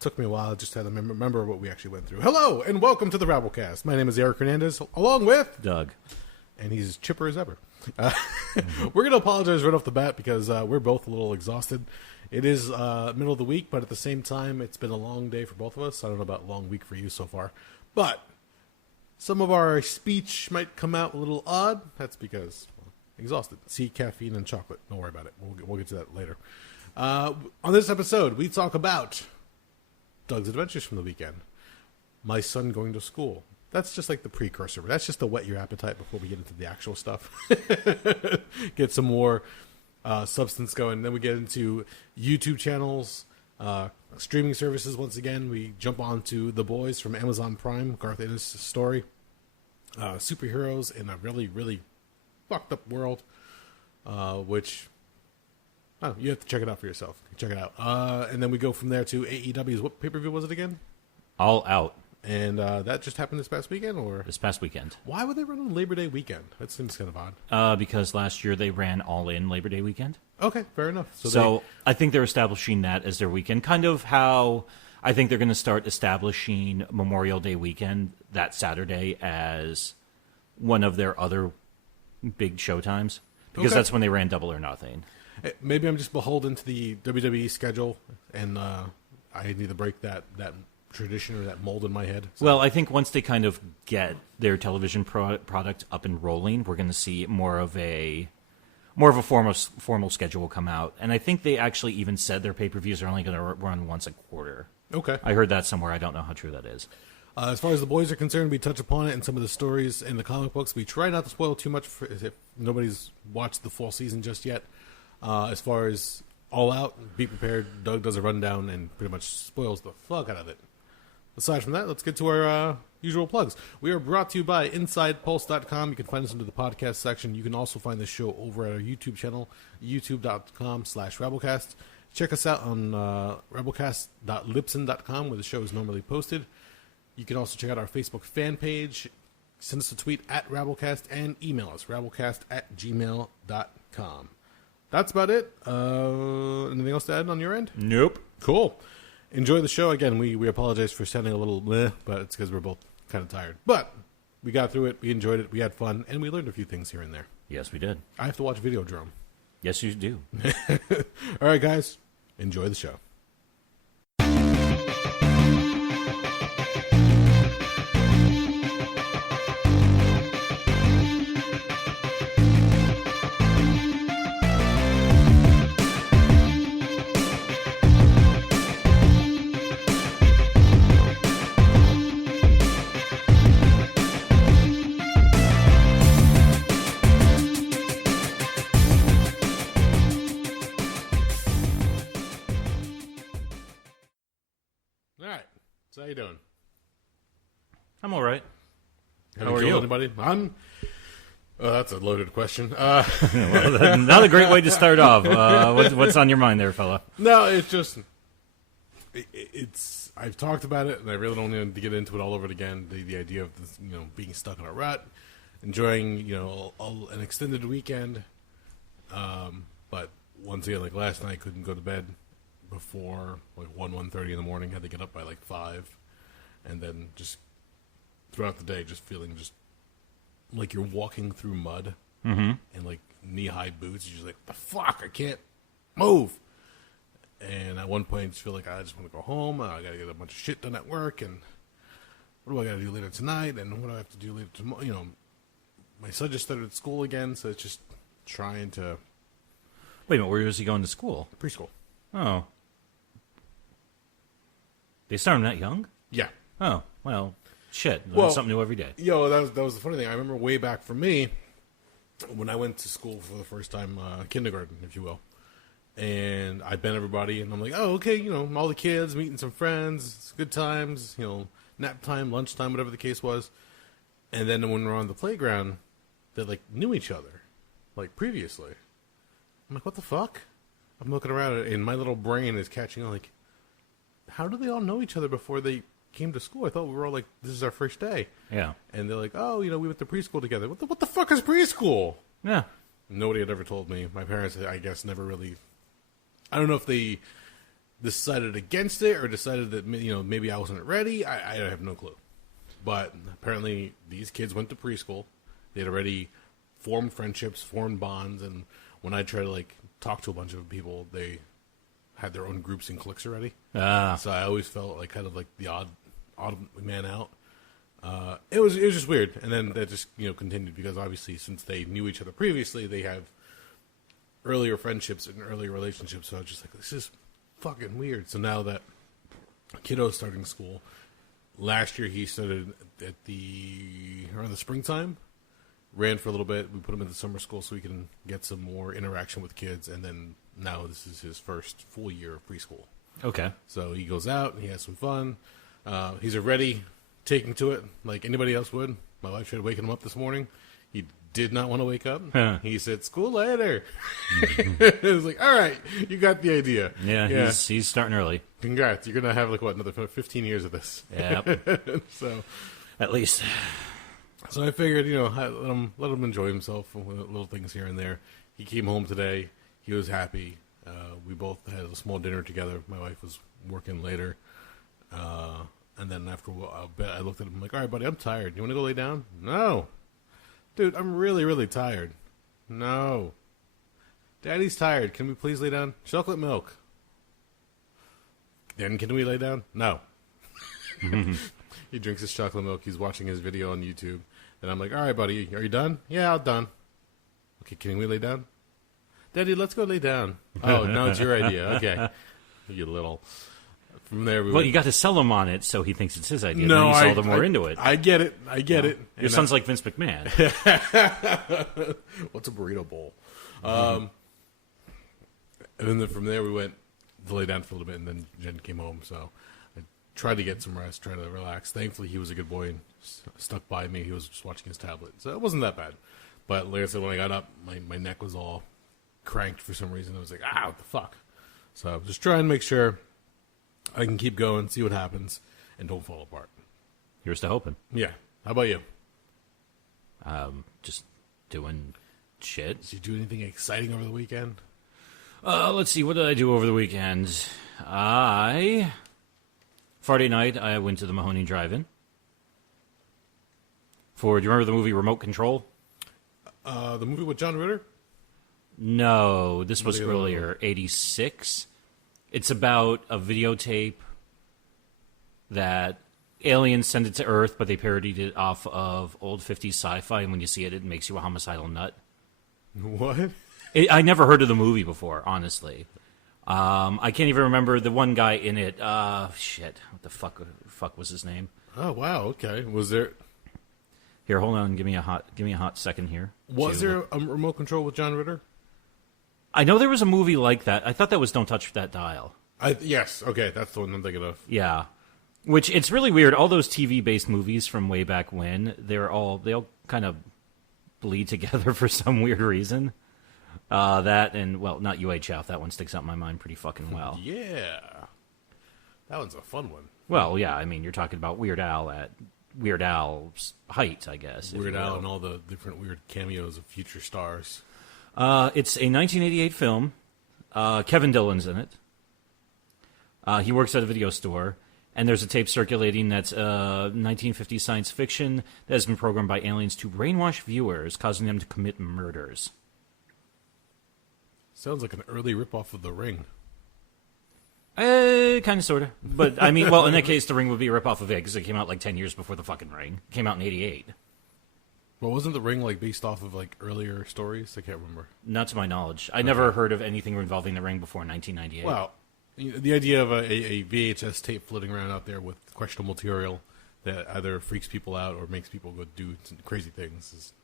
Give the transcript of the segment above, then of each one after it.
Took me a while. I just had to remember what we actually went through. Hello, and welcome to the Rabblecast. My name is Eric Hernandez, along with... Doug. And he's chipper as ever. We're going to apologize right off the bat because we're both a little exhausted. It is middle of the week, but at the same time, it's been a long day for both of us. I don't know about long week for you so far. But some of our speech might come out a little odd. That's because, well, exhausted. See, caffeine and chocolate. Don't worry about it. We'll get to that later. On this episode, we talk about Doug's adventures from the weekend. My son going to school. That's just like the precursor. That's just to whet your appetite before we get into the actual stuff. Get some more substance going. Then we get into YouTube channels, streaming services. Once again, we jump on to The Boys from Amazon Prime, Garth Ennis' story. Superheroes in a really, really fucked up world, which... Oh, you have to check it out for yourself. Check it out. And then we go from there to AEW's. What pay-per-view was it again? All Out. And that just happened this past weekend? Or This past weekend. Why would they run on Labor Day weekend? That seems kind of odd. Because last year they ran All In Labor Day weekend. Okay, fair enough. So I think they're establishing that as their weekend. Kind of how I think they're going to start establishing Memorial Day weekend, that Saturday, as one of their other big showtimes. Because that's when they ran Double or Nothing. Maybe I'm just beholden to the WWE schedule, and I need to break that tradition or that mold in my head. So. Well, I think once they kind of get their television product up and rolling, we're going to see more of a formal schedule come out. And I think they actually even said their pay-per-views are only going to run once a quarter. Okay. I heard that somewhere. I don't know how true that is. As far as The Boys are concerned, we touch upon it in some of the stories in the comic books. We try not to spoil too much if nobody's watched the full season just yet. As far as All Out, be prepared. Doug does a rundown and pretty much spoils the fuck out of it. Aside from that, let's get to our usual plugs. We are brought to you by InsidePulse.com. You can find us under the podcast section. You can also find the show over at our YouTube channel, youtube.com/Rabblecast. Check us out on Rabblecast.libsyn.com, where the show is normally posted. You can also check out our Facebook fan page. Send us a tweet at Rabblecast and email us, rabblecast@gmail.com. That's about it. Anything else to add on your end? Nope. Cool. Enjoy the show. Again, we apologize for sounding a little bleh, but it's because we're both kind of tired. But we got through it. We enjoyed it. We had fun. And we learned a few things here and there. Yes, we did. I have to watch Videodrome. Yes, you do. All right, guys. Enjoy the show. How you doing? I'm all right. How are you? Anybody? I'm... that's a loaded question. Well, not a great way to start off. What's on your mind there, fella? No, it's just... It's... I've talked about it, and I really don't need to get into it all over it again. The idea of this, being stuck in a rut, enjoying, an extended weekend. But once again, like last night, couldn't go to bed before like 1:30 in the morning. Had to get up by like 5, and then just throughout the day, just feeling just like you're walking through mud and like knee-high boots. You're just like, the fuck, I can't move. And at one point, I just feel like I just want to go home. I got to get a bunch of shit done at work, and what do I got to do later tonight? And what do I have to do later tomorrow? My son just started school again, so it's just trying to. Wait a minute, where was he going to school? Preschool. Oh. They start him that young? Yeah. Oh, well, shit. Learn something new every day. That was the funny thing. I remember way back for me, when I went to school for the first time, kindergarten, if you will. And I met everybody, and I'm like, oh, okay, all the kids, meeting some friends, good times, nap time, lunchtime, whatever the case was. And then when we're on the playground, they, knew each other, previously. I'm like, what the fuck? I'm looking around, and my little brain is catching on, how do they all know each other before they came to school? I thought we were all this is our first day. Yeah. And they're like, oh, we went to preschool together. What the fuck is preschool? Yeah. Nobody had ever told me. My parents, I guess, never really... I don't know if they decided against it or decided that maybe I wasn't ready. I have no clue. But apparently these kids went to preschool. They had already formed friendships, formed bonds, and when I tried to like talk to a bunch of people, they had their own groups and cliques already. So I always felt like kind of like the odd man out. It was just weird, and then that just continued because obviously since they knew each other previously, they have earlier friendships and earlier relationships. So I was just like, this is fucking weird. So now that kiddo's starting school, last year he started at around the springtime, ran for a little bit. We put him into summer school so we can get some more interaction with kids, and then now this is his first full year of preschool. Okay. So he goes out and he has some fun. He's already taking to it like anybody else would. My wife tried waking him up this morning. He did not want to wake up. He said, "School later." It was like, all right, you got the idea. Yeah. He's starting early. Congrats. You're going to have another 15 years of this. Yep. So, at least. So I figured, let him enjoy himself with little things here and there. He came home today. He was happy. We both had a small dinner together. My wife was working later. And then after a bit, I looked at him like, all right, buddy, I'm tired. You want to go lay down? No. Dude, I'm really, really tired. No. Daddy's tired. Can we please lay down? Chocolate milk. Then can we lay down? No. He drinks his chocolate milk. He's watching his video on YouTube. And I'm like, all right, buddy, are you done? Yeah, I'm done. Okay, can we lay down? Daddy, let's go lay down. Oh, no, it's your idea. Okay. You little... From there, you got to sell him on it, so he thinks it's his idea. No, then he sold him more into it. I get it. It. Your son's like Vince McMahon. What's a burrito bowl? And then from there, we went to lay down for a little bit, and then Jen came home. So I tried to get some rest, tried to relax. Thankfully, he was a good boy and stuck by me. He was just watching his tablet, so it wasn't that bad. But like I said, when I got up, my neck was all cranked for some reason. I was like, what the fuck? So I was just trying to make sure I can keep going, see what happens, and don't fall apart. Here's to hoping. Yeah. How about you? Just doing shit. Did you do anything exciting over the weekend? Let's see. What did I do over the weekend? Friday night, I went to the Mahoney Drive-In. Do you remember the movie Remote Control? The movie with John Ritter? No, this was earlier, 86. It's about a videotape that aliens send it to Earth, but they parodied it off of old 50s sci-fi, and when you see it, it makes you a homicidal nut. What? I never heard of the movie before, honestly. I can't even remember the one guy in it. Shit. What the fuck was his name? Oh, wow, okay. Was there... Here, hold on. Give me a hot second here. Was there a remote control with John Ritter? I know there was a movie like that. I thought that was Don't Touch That Dial. Yes, okay, that's the one I'm thinking of. Yeah. Which, it's really weird. All those TV-based movies from way back when, they all kind of bleed together for some weird reason. That and, well, not UHF. That one sticks out in my mind pretty fucking well. Yeah. That one's a fun one. Well, yeah, I mean, you're talking about Weird Al at Weird Al's height, I guess. Weird Al and all the different weird cameos of future stars. It's a 1988 film. Kevin Dillon's in it. He works at a video store, and there's a tape circulating that's 1950s science fiction that has been programmed by aliens to brainwash viewers, causing them to commit murders. Sounds like an early ripoff of The Ring. Kind of, sort of. But, I mean, well, in that case, The Ring would be a ripoff of it, because it came out like 10 years before the fucking Ring. It came out in 88. Well, wasn't The Ring like based off of like earlier stories? I can't remember. Not to my knowledge. I never heard of anything involving The Ring before 1998. Well, the idea of a VHS tape floating around out there with questionable material that either freaks people out or makes people go do crazy things is...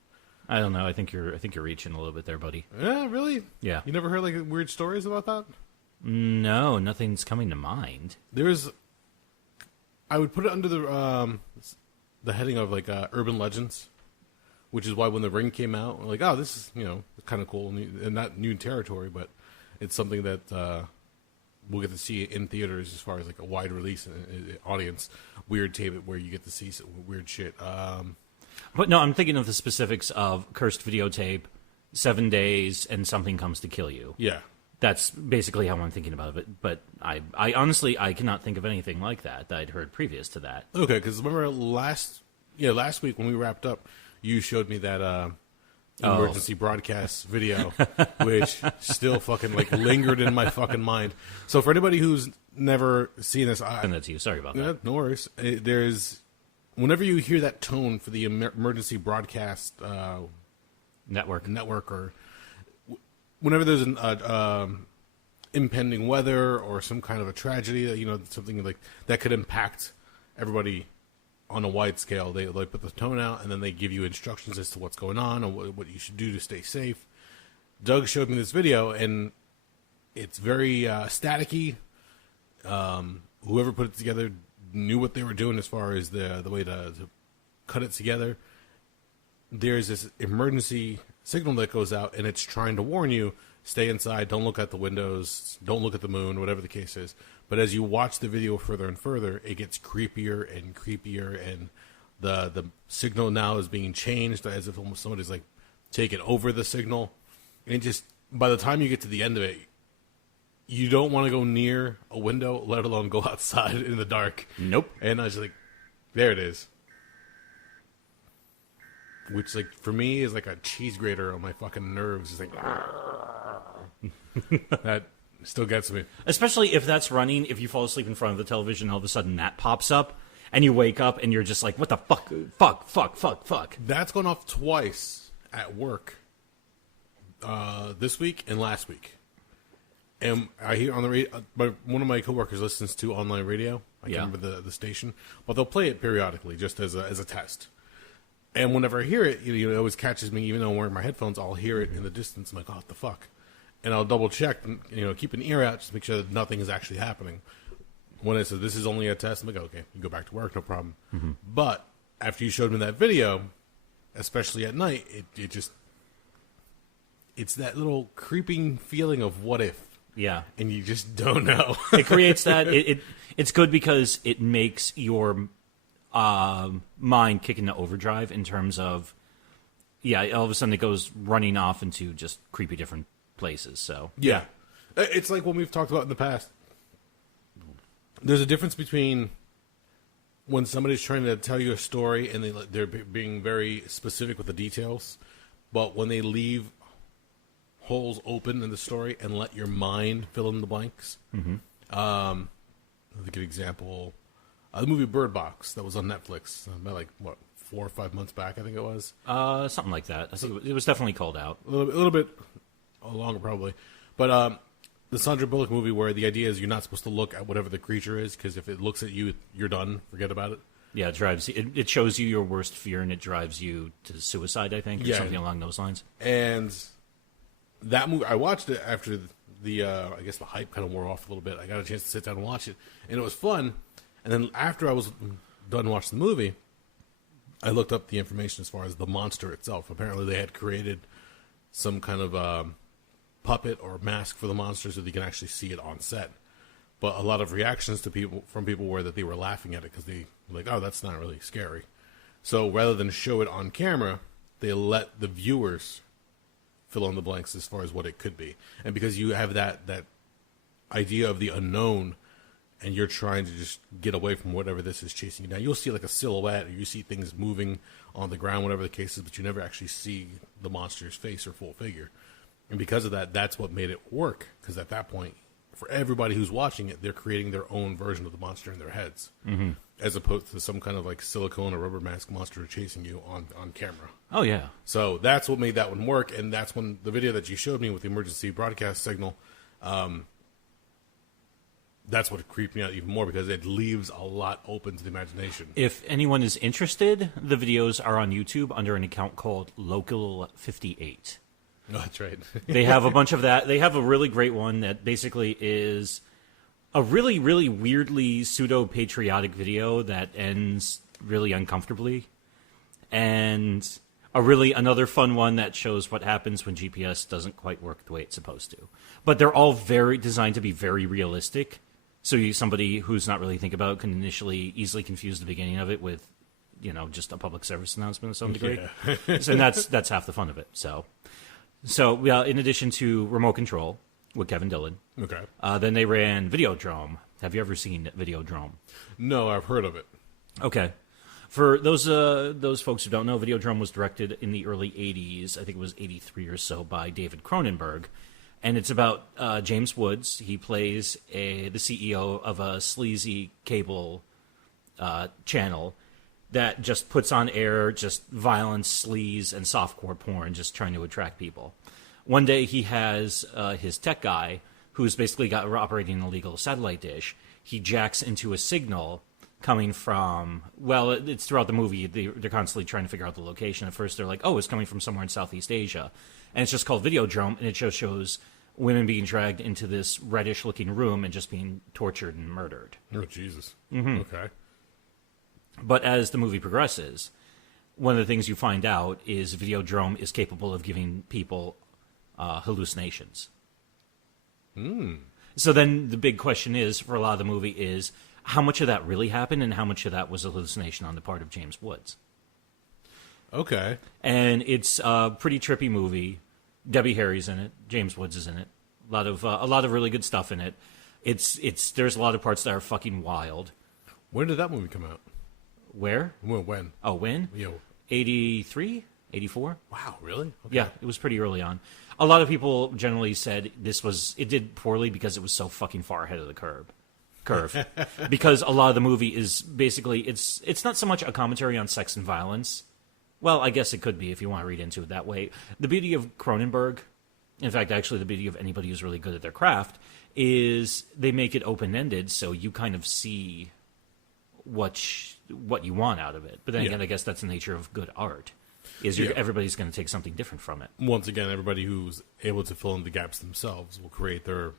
I don't know. I think you're reaching a little bit there, buddy. Yeah, really? Yeah. You never heard like weird stories about that? No, nothing's coming to mind. I would put it under the heading of like urban legends. Which is why when The Ring came out, we're like, oh, this is, kind of cool. And not new territory, but it's something that we'll get to see in theaters as far as like a wide release audience. Weird tape where you get to see some weird shit. But no, I'm thinking of the specifics of cursed videotape, 7 days, and something comes to kill you. Yeah. That's basically how I'm thinking about it. But I honestly, I cannot think of anything like that I'd heard previous to that. Okay, because remember last week when we wrapped up, you showed me that emergency broadcast video, which still fucking like lingered in my fucking mind. So for anybody who's never seen this, Send that to you. Sorry about that. No worries. There's whenever you hear that tone for the emergency broadcast network, or whenever there's an impending weather or some kind of a tragedy, something like that could impact everybody on a wide scale, they put the tone out, and then they give you instructions as to what's going on and what you should do to stay safe. Doug showed me this video, and it's very staticky. Whoever put it together knew what they were doing as far as the way to cut it together. There's this emergency signal that goes out, and it's trying to warn you, stay inside, don't look at the windows, don't look at the moon, whatever the case is. But as you watch the video further and further, it gets creepier and creepier, and the signal now is being changed as if almost somebody's like taking over the signal. And just by the time you get to the end of it, you don't want to go near a window, let alone go outside in the dark. Nope. And I was like, there it is. Which, like, for me is like a cheese grater on my fucking nerves. It's like, that still gets me. Especially if that's running, if you fall asleep in front of the television, all of a sudden that pops up, and you wake up, and you're just like, what the fuck? That's gone off twice at work this week and last week. And I hear on the radio, one of my coworkers listens to online radio. I can't remember the station. But they'll play it periodically just as a test. And whenever I hear it, it always catches me, even though I'm wearing my headphones, I'll hear it in the distance. I'm like, oh, what the fuck? And I'll double check and, keep an ear out just to make sure that nothing is actually happening. When it says this is only a test, I'm like, okay, you go back to work, no problem. Mm-hmm. But after you showed me that video, especially at night, it's that little creeping feeling of what if. Yeah. And you just don't know. It creates that. It's good because it makes your mind kick into overdrive in terms of, all of a sudden it goes running off into just creepy different places. So yeah. It's like when we've talked about in the past. There's a difference between when somebody's trying to tell you a story and they're being very specific with the details, but when they leave holes open in the story and let your mind fill in the blanks. Mm-hmm. A good example, the movie Bird Box that was on Netflix about 4 or 5 months back, I think it was. Something like that. I think it was definitely called out. A little bit longer probably, but the Sandra Bullock movie where the idea is you're not supposed to look at whatever the creature is because if it looks at you, you're done. Forget about it. Yeah, it shows you your worst fear and it drives you to suicide, I think, or something along those lines. And that movie, I watched it after the I guess the hype kind of wore off a little bit. I got a chance to sit down and watch it, and it was fun. And then after I was done watching the movie, I looked up the information as far as the monster itself. Apparently, they had created some kind of puppet or mask for the monster so that you can actually see it on set. But a lot of reactions from people were that they were laughing at it because they were like, "Oh, that's not really scary." So rather than show it on camera, they let the viewers fill in the blanks as far as what it could be. And because you have that idea of the unknown and you're trying to just get away from whatever this is chasing you down, you'll see like a silhouette or you see things moving on the ground, whatever the case is, but you never actually see the monster's face or full figure. And because of that, that's what made it work. Because at that point, for everybody who's watching it, they're creating their own version of the monster in their heads. Mm-hmm. As opposed to some kind of like silicone or rubber mask monster chasing you on camera. Oh, yeah. So that's what made that one work, and that's when the video that you showed me with the emergency broadcast signal, that's what creeped me out even more because it leaves a lot open to the imagination. If anyone is interested, the videos are on YouTube under an account called Local 58. Oh, that's right. They have a bunch of that. They have a really great one that basically is a really, really weirdly pseudo-patriotic video that ends really uncomfortably. And another fun one that shows what happens when GPS doesn't quite work the way it's supposed to. But they're all very designed to be very realistic. So somebody who's not really thinking about it can initially easily confuse the beginning of it with, just a public service announcement to some degree. Yeah. And that's half the fun of it. So in addition to remote control, with Kevin Dillon. Okay. Then they ran Videodrome. Have you ever seen Videodrome? No, I've heard of it. Okay. For those folks who don't know, Videodrome was directed in the early 80s. I think it was 83 or so by David Cronenberg. And it's about James Woods. He plays the CEO of a sleazy cable channel that just puts on air just violence, sleaze, and softcore porn, just trying to attract people. One day he has his tech guy, who's basically operating an illegal satellite dish. He jacks into a signal coming from, well, it's throughout the movie, they're constantly trying to figure out the location. At first they're like, oh, it's coming from somewhere in Southeast Asia. And it's just called Videodrome, and it just shows women being dragged into this reddish-looking room and just being tortured and murdered. Oh, Jesus. Mm-hmm. Okay. But as the movie progresses, one of the things you find out is Videodrome is capable of giving people hallucinations. So then the big question is, for a lot of the movie, is how much of that really happened and how much of that was a hallucination on the part of James Woods. Okay. And it's a pretty trippy movie. Debbie Harry's in it. James Woods is in it. A lot of really good stuff in it. There's a lot of parts that are fucking wild. When did that movie come out? Where? When? Oh, when? 83? 84? Wow, really? Okay. Yeah, it was pretty early on. A lot of people generally said it did poorly because it was so fucking far ahead of the curve. Because a lot of the movie is basically, it's not so much a commentary on sex and violence. Well, I guess it could be if you want to read into it that way. The beauty of Cronenberg, in fact, actually the beauty of anybody who's really good at their craft, is they make it open-ended, so you kind of see what you want out of it. But then again, I guess that's the nature of good art, is everybody's going to take something different from it. Once again, everybody who's able to fill in the gaps themselves will create their,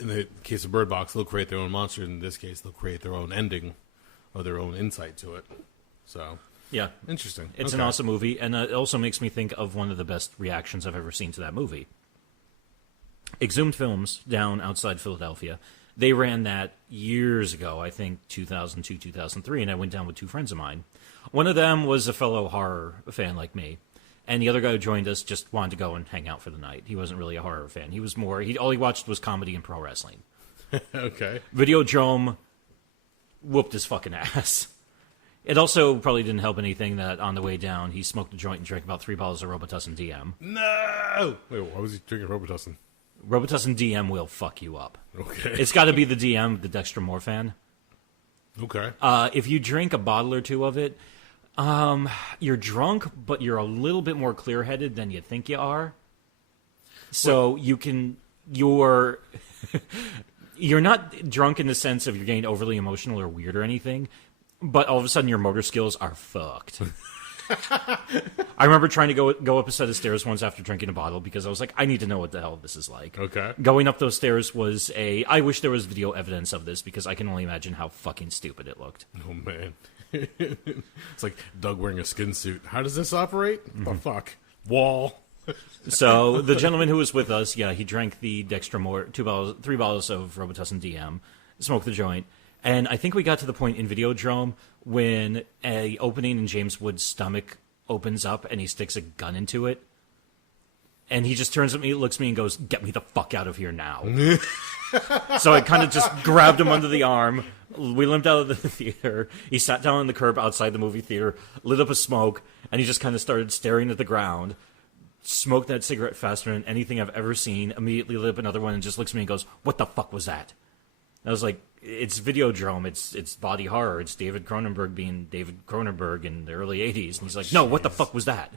in the case of Bird Box, they'll create their own monster. In this case, they'll create their own ending or their own insight to it. So, yeah. Interesting. It's an awesome movie, and it also makes me think of one of the best reactions I've ever seen to that movie. Exhumed Films, down outside Philadelphia, they ran that years ago, I think 2002, 2003, and I went down with two friends of mine. One of them was a fellow horror fan like me, and the other guy who joined us just wanted to go and hang out for the night. He wasn't really a horror fan. He was more, all he watched was comedy and pro wrestling. Okay. Videodrome whooped his fucking ass. It also probably didn't help anything that on the way down, he smoked a joint and drank about 3 bottles of Robitussin DM. No! Wait, why was he drinking Robitussin? Robitussin DM will fuck you up. Okay. It's got to be the DM, the dextromorphan. Okay. If you drink a bottle or two of it, you're drunk, but you're a little bit more clear-headed than you think you are. So you're not drunk in the sense of you're getting overly emotional or weird or anything, but all of a sudden your motor skills are fucked. I remember trying to go up a set of stairs once after drinking a bottle because I was like, I need to know what the hell this is like. Okay. Going up those stairs was I wish there was video evidence of this because I can only imagine how fucking stupid it looked. Oh, man. It's like Doug wearing a skin suit. How does this operate? Mm-hmm. The fuck? Wall. So the gentleman who was with us, he drank the 3 bottles of Robitussin DM, smoked the joint, and I think we got to the point in Videodrome when a opening in James Woods' stomach opens up and he sticks a gun into it, and he just turns at me, looks at me, and goes, "Get me the fuck out of here now." So I kind of just grabbed him under the arm. We limped out of the theater. He sat down on the curb outside the movie theater, lit up a smoke, and he just kind of started staring at the ground. Smoked that cigarette faster than anything I've ever seen, immediately lit up another one and just looks at me and goes, "What the fuck was that?" I was like, it's Videodrome, it's body horror, it's David Cronenberg being David Cronenberg in the early 80s. And he's like, "No, what the fuck was that?"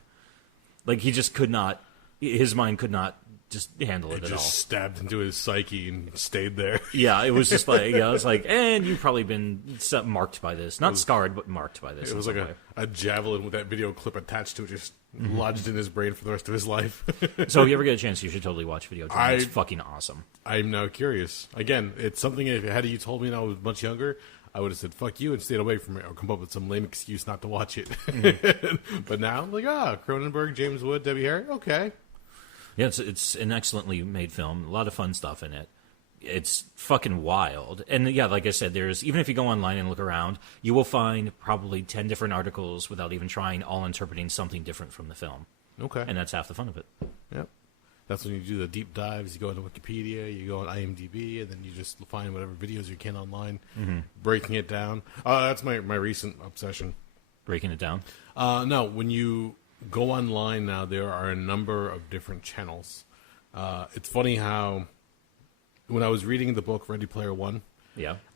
Like, he just could not, his mind could not just handle it at all. It just stabbed into his psyche and stayed there. Yeah, it was just like, I was like, and you've probably been marked by this. Not scarred, but marked by this. It was like a javelin with that video clip attached to it, just lodged in his brain for the rest of his life. So if you ever get a chance, you should totally watch Videodrome. It's fucking awesome. I'm now curious. Again, it's something, if you told me when I was much younger, I would have said, fuck you, and stayed away from it, or come up with some lame excuse not to watch it. Mm-hmm. But now, I'm like, Cronenberg, James Wood, Debbie Harry, okay. Yeah, it's an excellently made film. A lot of fun stuff in it. It's fucking wild. And yeah, like I said, even if you go online and look around, you will find probably 10 different articles without even trying, all interpreting something different from the film. Okay. And that's half the fun of it. Yep. That's when you do the deep dives. You go into Wikipedia, you go on IMDb, and then you just find whatever videos you can online, breaking it down. That's my recent obsession. Breaking it down? No, when you go online now, there are a number of different channels. It's funny how when I was reading the book Ready Player One,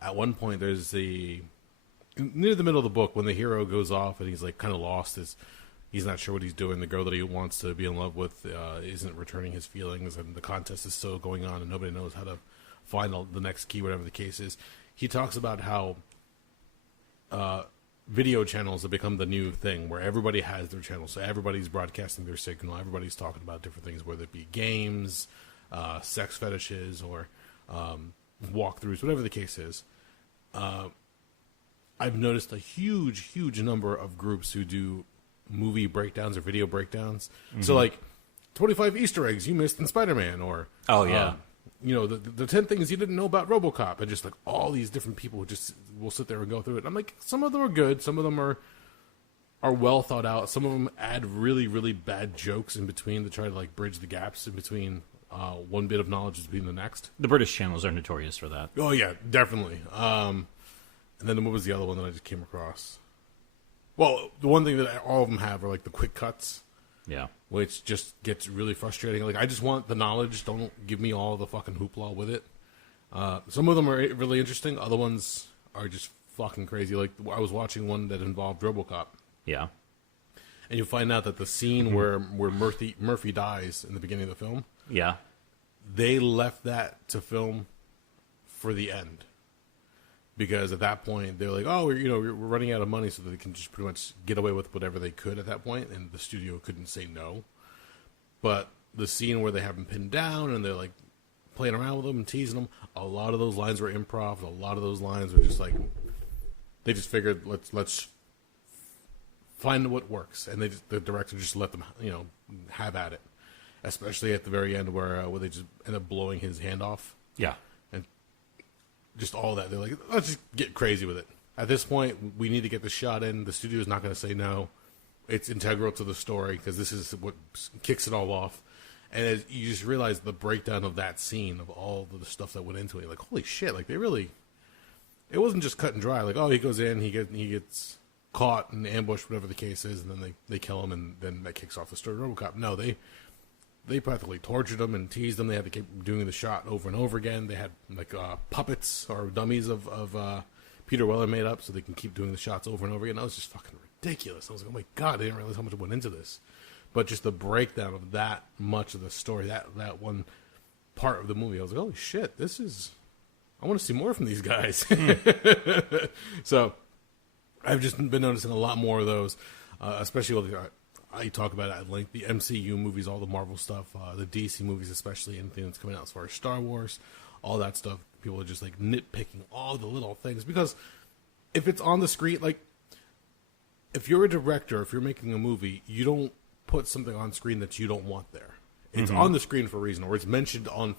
at one point there's near the middle of the book when the hero goes off and he's like kind of lost. He's not sure what he's doing. The girl that he wants to be in love with isn't returning his feelings, and the contest is still going on, and nobody knows how to find the next key, whatever the case is. He talks about how video channels have become the new thing, where everybody has their channel. So everybody's broadcasting their signal. Everybody's talking about different things, whether it be games, sex fetishes, or walkthroughs, whatever the case is. I've noticed a huge number of groups who do movie breakdowns or video breakdowns. So like 25 Easter eggs you missed in Spider-Man, or the 10 things you didn't know about RoboCop, and just like all these different people will sit there and go through it. And I'm like, some of them are good, some of them are well thought out, some of them add really bad jokes in between to try to like bridge the gaps in between one bit of knowledge between the next. The British channels are notorious for that. Oh yeah, definitely. And then what was the other one that I just came across? Well, the one thing that all of them have are like the quick cuts. Yeah. Which just gets really frustrating. Like, I just want the knowledge. Don't give me all the fucking hoopla with it. Some of them are really interesting. Other ones are just fucking crazy. Like, I was watching one that involved RoboCop. Yeah. And you find out that the scene where Murphy dies in the beginning of the film. Yeah. They left that to film for the end. Because at that point, they're like, oh, we're running out of money, so that they can just pretty much get away with whatever they could at that point, and the studio couldn't say no. But the scene where they have him pinned down, and they're like playing around with him and teasing him, a lot of those lines were improv. A lot of those lines were just like, they just figured, let's find what works, and the director just let them, have at it. Especially at the very end where they just end up blowing his hand off. Yeah. Just all that. They're like, let's just get crazy with it. At this point, we need to get the shot in. The studio's not going to say no. It's integral to the story because this is what kicks it all off. And you just realize the breakdown of that scene, of all the stuff that went into it. Like, holy shit, like they really... It wasn't just cut and dry. Like, oh, he goes in, he gets caught and ambushed, whatever the case is, and then they kill him, and then that kicks off the story of RoboCop. No, they practically tortured him and teased him. They had to keep doing the shot over and over again. They had like puppets or dummies of Peter Weller made up so they can keep doing the shots over and over again. That was just fucking ridiculous. I was like, oh my God, I didn't realize how much went into this. But just the breakdown of that much of the story, that one part of the movie, I was like, holy shit, I want to see more from these guys. So I've just been noticing a lot more of those, especially with I talk about it at length, the MCU movies, all the Marvel stuff, the DC movies especially, anything that's coming out as far as Star Wars, all that stuff. People are just like nitpicking all the little things. Because if it's on the screen, like, if you're a director, if you're making a movie, you don't put something on screen that you don't want there. It's on the screen for a reason, or it's mentioned on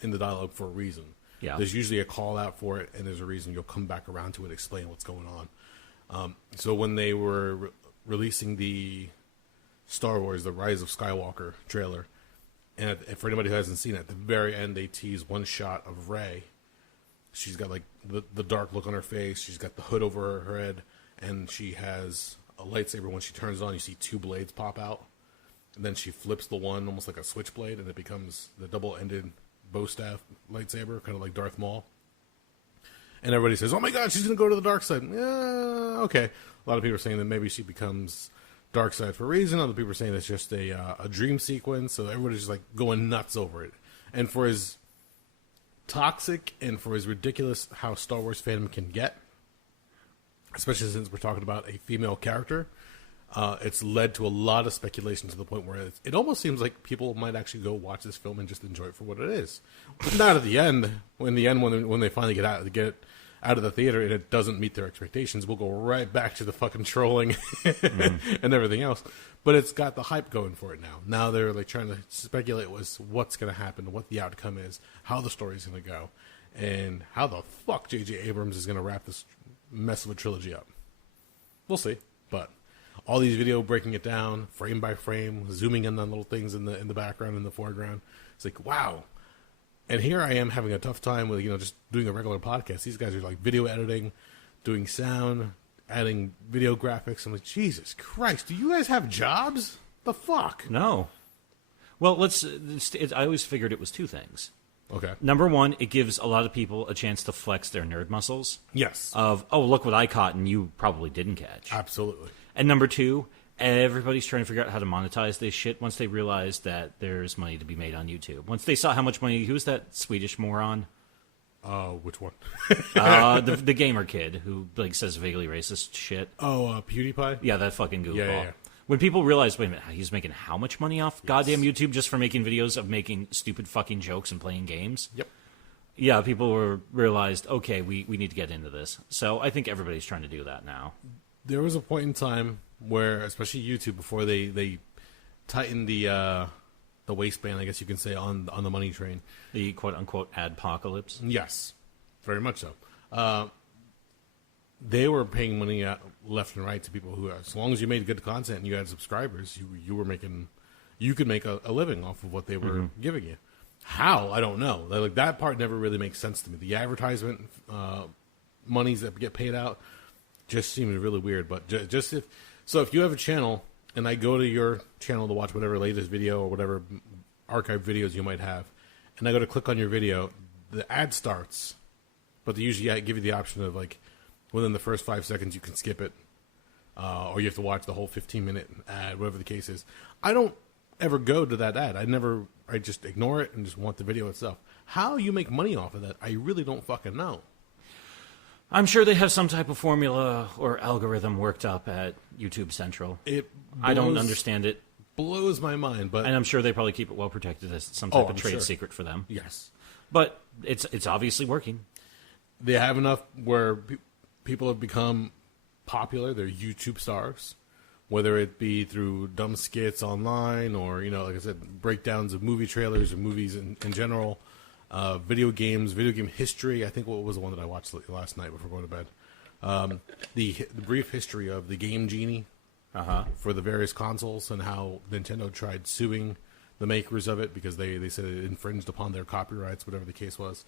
in the dialogue for a reason. Yeah. There's usually a call out for it, and there's a reason. You'll come back around to it, explain what's going on. So when they were releasing the Star Wars, The Rise of Skywalker trailer, and for anybody who hasn't seen it, at the very end they tease one shot of Rey. She's got like the dark look on her face, she's got the hood over her head, and she has a lightsaber. When she turns it on, you see two blades pop out, and then she flips the one almost like a switchblade, and it becomes the double-ended bow staff lightsaber, kind of like Darth Maul. And everybody says, oh my God, she's going to go to the dark side. Yeah, okay. A lot of people are saying that maybe she becomes dark side for a reason. Other people are saying it's just a dream sequence. So everybody's just like going nuts over it. And for as toxic and for as ridiculous how Star Wars fandom can get, especially since we're talking about a female character, it's led to a lot of speculation to the point where it almost seems like people might actually go watch this film and just enjoy it for what it is. But not at the end. When they finally get out of the theater and it doesn't meet their expectations, we'll go right back to the fucking trolling and everything else. But it's got the hype going for it now. Now they're like trying to speculate what's going to happen, what the outcome is, how the story's going to go, and how the fuck J.J. Abrams is going to wrap this mess of a trilogy up. We'll see. But all these video breaking it down frame by frame, zooming in on little things in the background, in the foreground. It's like, wow. And here I am having a tough time with, just doing a regular podcast. These guys are like video editing, doing sound, adding video graphics. I'm like, Jesus Christ, do you guys have jobs? The fuck? No. Well, I always figured it was two things. Okay. Number one, it gives a lot of people a chance to flex their nerd muscles. Yes. Of, oh, look what I caught and you probably didn't catch. Absolutely. And number two, everybody's trying to figure out how to monetize this shit once they realize that there's money to be made on YouTube. Once they saw how much money, who's that Swedish moron? Which one? The gamer kid who says vaguely racist shit. Oh, PewDiePie? Yeah, that fucking goofball. Yeah. When people realize, wait a minute, he's making how much money off goddamn YouTube just for making videos of making stupid fucking jokes and playing games? Yep. Yeah, people realized, okay, we need to get into this. So I think everybody's trying to do that now. There was a point in time where, especially YouTube, before they tightened the waistband, I guess you can say, on the money train. The quote-unquote adpocalypse? Yes, very much so. They were paying money left and right to people who, as long as you made good content and you had subscribers, you could make a living off of what they were giving you. How? I don't know. That part never really makes sense to me. The advertisement monies that get paid out just seems really weird. But if you have a channel and I go to your channel to watch whatever latest video or whatever archived videos you might have, and I go to click on your video, the ad starts, but they usually give you the option of within the first 5 seconds you can skip it, or you have to watch the whole 15-minute ad, whatever the case is. I don't ever go to that ad. I just ignore it and just want the video itself. How you make money off of that, I really don't fucking know. I'm sure they have some type of formula or algorithm worked up at YouTube Central. I don't understand it. Blows my mind, but... And I'm sure they probably keep it well protected as some type of trade secret for them. Yes. But it's obviously working. They have enough where people have become popular. They're YouTube stars. Whether it be through dumb skits online or, like I said, breakdowns of movie trailers or movies in general. Video games, video game history. I think what was the one that I watched last night before going to bed. The brief history of the Game Genie for the various consoles and how Nintendo tried suing the makers of it because they said it infringed upon their copyrights, whatever the case was.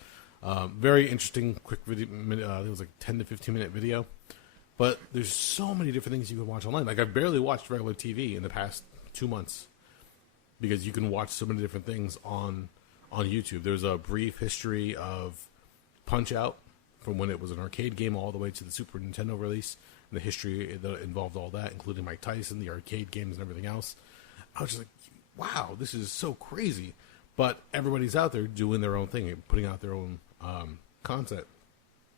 Very interesting, quick video. I think it was 10 to 15-minute video. But there's so many different things you can watch online. I've barely watched regular TV in the past 2 months because you can watch so many different things on YouTube. There's a brief history of Punch-Out from when it was an arcade game all the way to the Super Nintendo release, and the history that involved all that, including Mike Tyson, the arcade games, and everything else. I was just like, wow, this is so crazy. But everybody's out there doing their own thing, putting out their own content.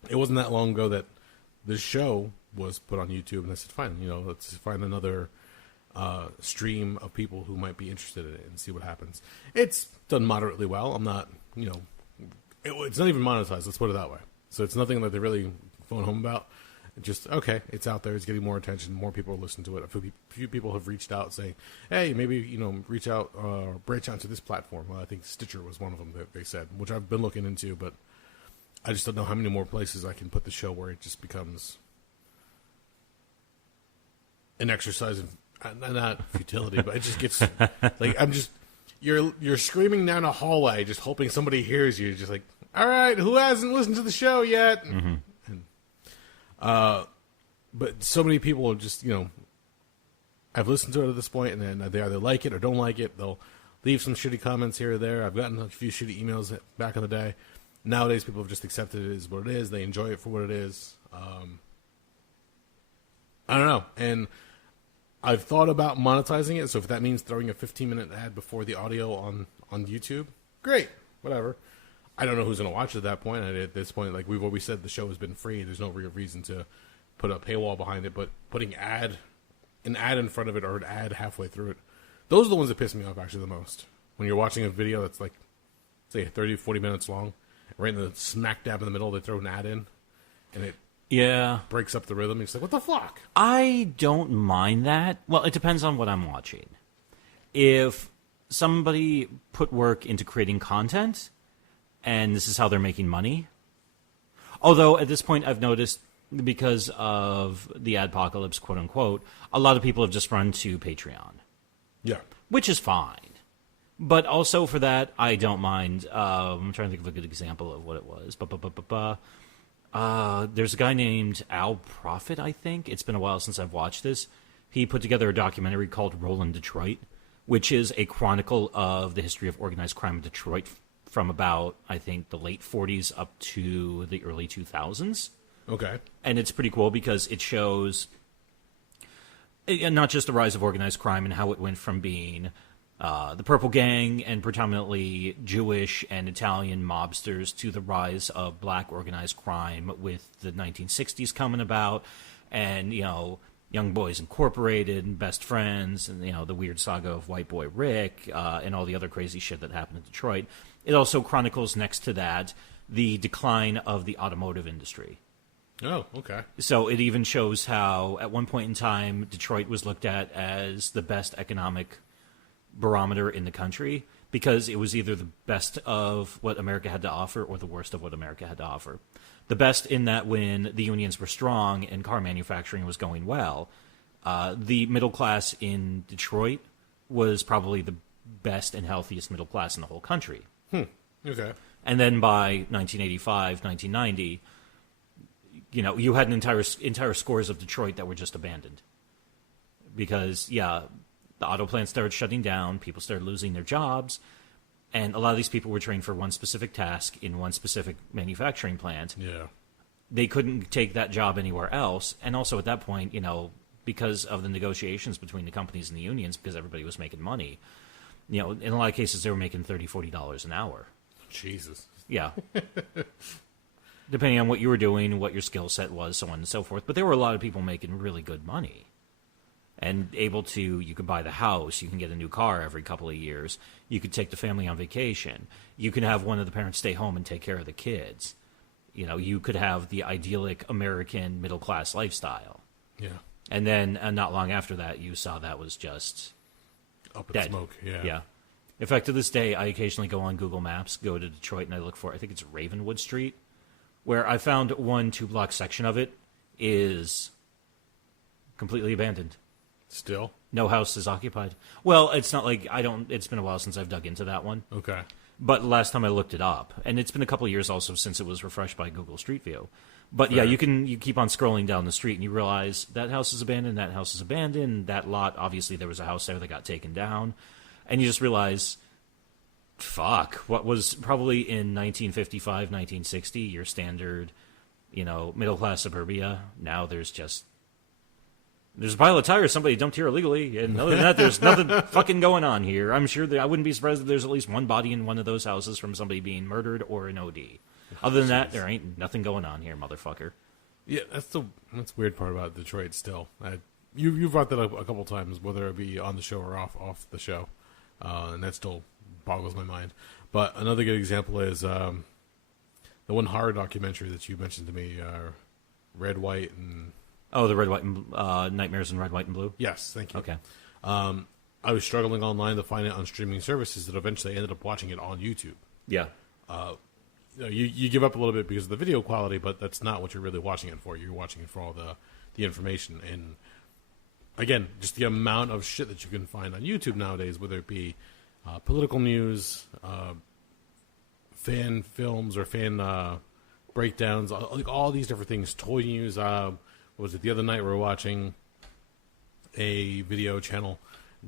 It wasn't that long ago that this show was put on YouTube, and I said, fine, let's find another stream of people who might be interested in it and see what happens. It's done moderately well. I'm not, it's not even monetized, let's put it that way. So it's nothing that they're really phone home about. Just, okay, it's out there, it's getting more attention, more people are listening to it. A few people have reached out saying, hey, maybe, reach out, branch out to this platform. Well, I think Stitcher was one of them that they said, which I've been looking into, but I just don't know how many more places I can put the show where it just becomes an exercise in, not futility, but it just gets, you're screaming down a hallway just hoping somebody hears you, just all right, who hasn't listened to the show yet? Mm-hmm. But so many people are just, I've listened to it at this point, and then they either like it or don't like it. They'll leave some shitty comments here or there. I've gotten a few shitty emails back in the day. Nowadays, people have just accepted it as what it is. They enjoy it for what it is. I don't know. And I've thought about monetizing it, so if that means throwing a 15-minute ad before the audio on YouTube, great, whatever. I don't know who's going to watch it at that point. At this point, we've always said, the show has been free. There's no real reason to put a paywall behind it, but putting an ad in front of it or an ad halfway through it, those are the ones that piss me off actually the most. When you're watching a video that's say 30, 40 minutes long, right in the smack dab in the middle, they throw an ad in, and it breaks up the rhythm. It's what the fuck? I don't mind that. Well, it depends on what I'm watching. If somebody put work into creating content, and this is how they're making money. Although, at this point, I've noticed because of the adpocalypse, quote unquote, a lot of people have just run to Patreon. Yeah. Which is fine. But also for that, I don't mind. I'm trying to think of a good example of what it was. There's a guy named Al Prophet, I think. It's been a while since I've watched this. He put together a documentary called Rollin' Detroit, which is a chronicle of the history of organized crime in Detroit from about, I think, the late 40s up to the early 2000s. Okay. And it's pretty cool because it shows not just the rise of organized crime and how it went from being the Purple Gang and predominantly Jewish and Italian mobsters to the rise of black organized crime with the 1960s coming about and, Young Boys Incorporated and Best Friends and, the weird saga of White Boy Rick and all the other crazy shit that happened in Detroit. It also chronicles next to that the decline of the automotive industry. Oh, okay. So it even shows how, at one point in time, Detroit was looked at as the best economic barometer in the country because it was either the best of what America had to offer or the worst of what America had to offer. The best in that when the unions were strong and car manufacturing was going well, the middle class in Detroit was probably the best and healthiest middle class in the whole country. Okay. And then by 1985, 1990... you had an entire scores of Detroit that were just abandoned. Because, the auto plants started shutting down, people started losing their jobs, and a lot of these people were trained for one specific task in one specific manufacturing plant. Yeah. They couldn't take that job anywhere else, and also at that point, because of the negotiations between the companies and the unions, because everybody was making money, in a lot of cases they were making $30, $40 an hour. Jesus. Yeah. Depending on what you were doing, what your skill set was, so on and so forth. But there were a lot of people making really good money and able to, you could buy the house, you can get a new car every couple of years, you could take the family on vacation, you can have one of the parents stay home and take care of the kids. You could have the idyllic American middle-class lifestyle. Yeah. And then not long after that, you saw that was just up in dead. smoke. Yeah. Yeah. In fact, to this day, I occasionally go on Google Maps, go to Detroit, and I look for, I think it's Ravenwood Street, where I found 1 2-block section of it is completely abandoned. Still? No house is occupied. Well, it's not like it's been a while since I've dug into that one. Okay. But the last time I looked it up, and it's been a couple of years also since it was refreshed by Google Street View. But Fair. yeah, you keep on scrolling down the street and you realize that house is abandoned, that house is abandoned, that lot, obviously there was a house there that got taken down. And you just realize, fuck, what was probably in 1955, 1960, your standard, middle-class suburbia, now there's a pile of tires somebody dumped here illegally, and other than that, there's nothing fucking going on here. I'm sure that I wouldn't be surprised if there's at least one body in one of those houses from somebody being murdered or an OD. Other than that, there ain't nothing going on here, motherfucker. Yeah, that's the weird part about Detroit still. You brought that up a couple times, whether it be on the show or off the show, and that still boggles my mind. But another good example is the one horror documentary that you mentioned to me, Red, White, and... Oh, the Red, White, and Nightmares in Red, White, and Blue? Yes, thank you. Okay. I was struggling online to find it on streaming services that eventually ended up watching it on YouTube. Yeah. You give up a little bit because of the video quality, but that's not what you're really watching it for. You're watching it for all the information. And, again, just the amount of shit that you can find on YouTube nowadays, whether it be political news, fan films or fan breakdowns, like all these different things, toy news. What was it? The other night we were watching a video channel,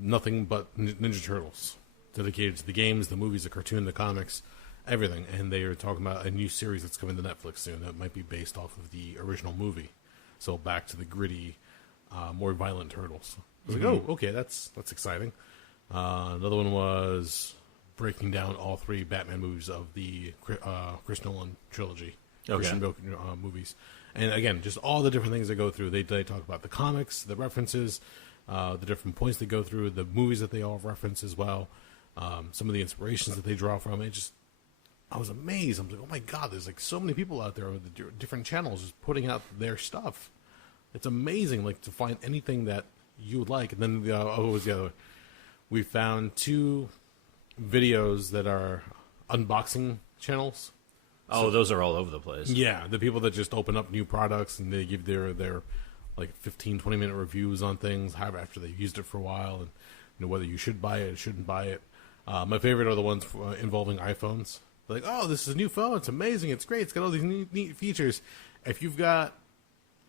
nothing but Ninja Turtles, dedicated to the games, the movies, the cartoon, the comics, everything. And they were talking about a new series that's coming to Netflix soon that might be based off of the original movie. So back to the gritty, more violent Turtles. I was like, oh, okay, that's exciting. Another one was breaking down all 3 Batman movies of the Chris Nolan trilogy, Christian Bale movies. And again, just all the different things they go through. They talk about the comics, the references, the different points they go through, the movies that they all reference as well, some of the inspirations that they draw from. I was amazed. I'm like, oh my god, there's like so many people out there with the different channels just putting out their stuff. It's amazing, like to find anything that you would like. And then what was the other? We found 2 videos that are unboxing channels. Oh, those are all over the place. Yeah, the people that just open up new products and they give their like 15, 20-minute reviews on things after they've used it for a while, and whether you should buy it or shouldn't buy it. My favorite are the ones involving iPhones. Like, oh, this is a new phone. It's amazing. It's great. It's got all these neat features. If you've got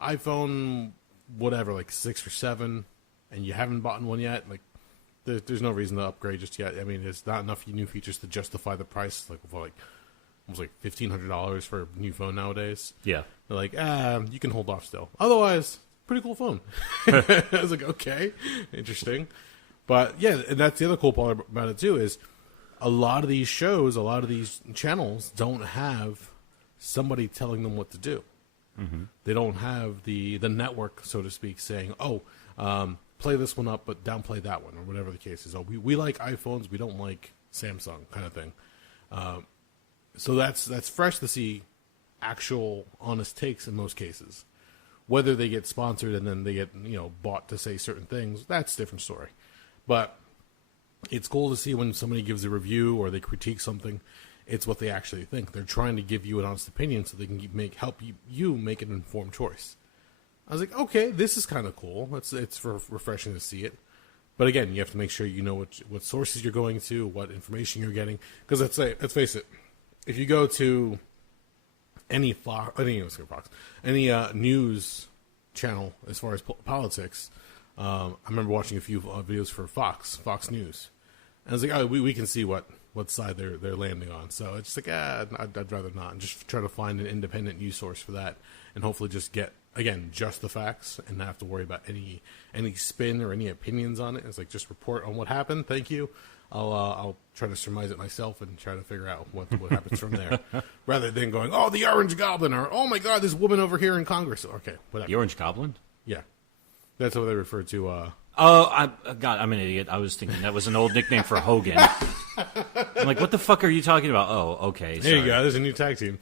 iPhone, whatever, like 6 or 7, and you haven't bought one yet, like, there's no reason to upgrade just yet. I mean, there's not enough new features to justify the price. Like, almost like $1,500 for a new phone nowadays. Yeah. They're like, you can hold off still. Otherwise, pretty cool phone. I was like, okay, interesting. But yeah, and that's the other cool part about it too, is a lot of these shows, a lot of these channels don't have somebody telling them what to do. Mm-hmm. They don't have the network, so to speak, saying, play this one up, but downplay that one, or whatever the case is. Oh, we like iPhones, we don't like Samsung, kind of thing. So that's fresh to see actual honest takes in most cases. Whether they get sponsored and then they get bought to say certain things, that's a different story. But it's cool to see when somebody gives a review or they critique something, it's what they actually think. They're trying to give you an honest opinion so they can help you make an informed choice. I was like, okay, this is kind of cool. It's refreshing to see it. But again, you have to make sure you know what sources you're going to, what information you're getting. Because let's face it, if you go to any news channel as far as politics, I remember watching a few videos for Fox News, and I was like, oh, we can see what side they're landing on. So it's just like, I'd rather not, and just try to find an independent news source for that, and hopefully just get just the facts and not have to worry about any spin or any opinions on it. It's like, just report on what happened. Thank you. I'll try to surmise it myself and try to figure out what happens from there, rather than going, oh, the Orange Goblin, or oh my God, this woman over here in Congress. Okay, whatever. The Orange Goblin? Yeah, that's what they refer to. I'm an idiot. I was thinking that was an old nickname for Hogan. I'm like, what the fuck are you talking about? Oh, okay. There you go. There's a new tag team.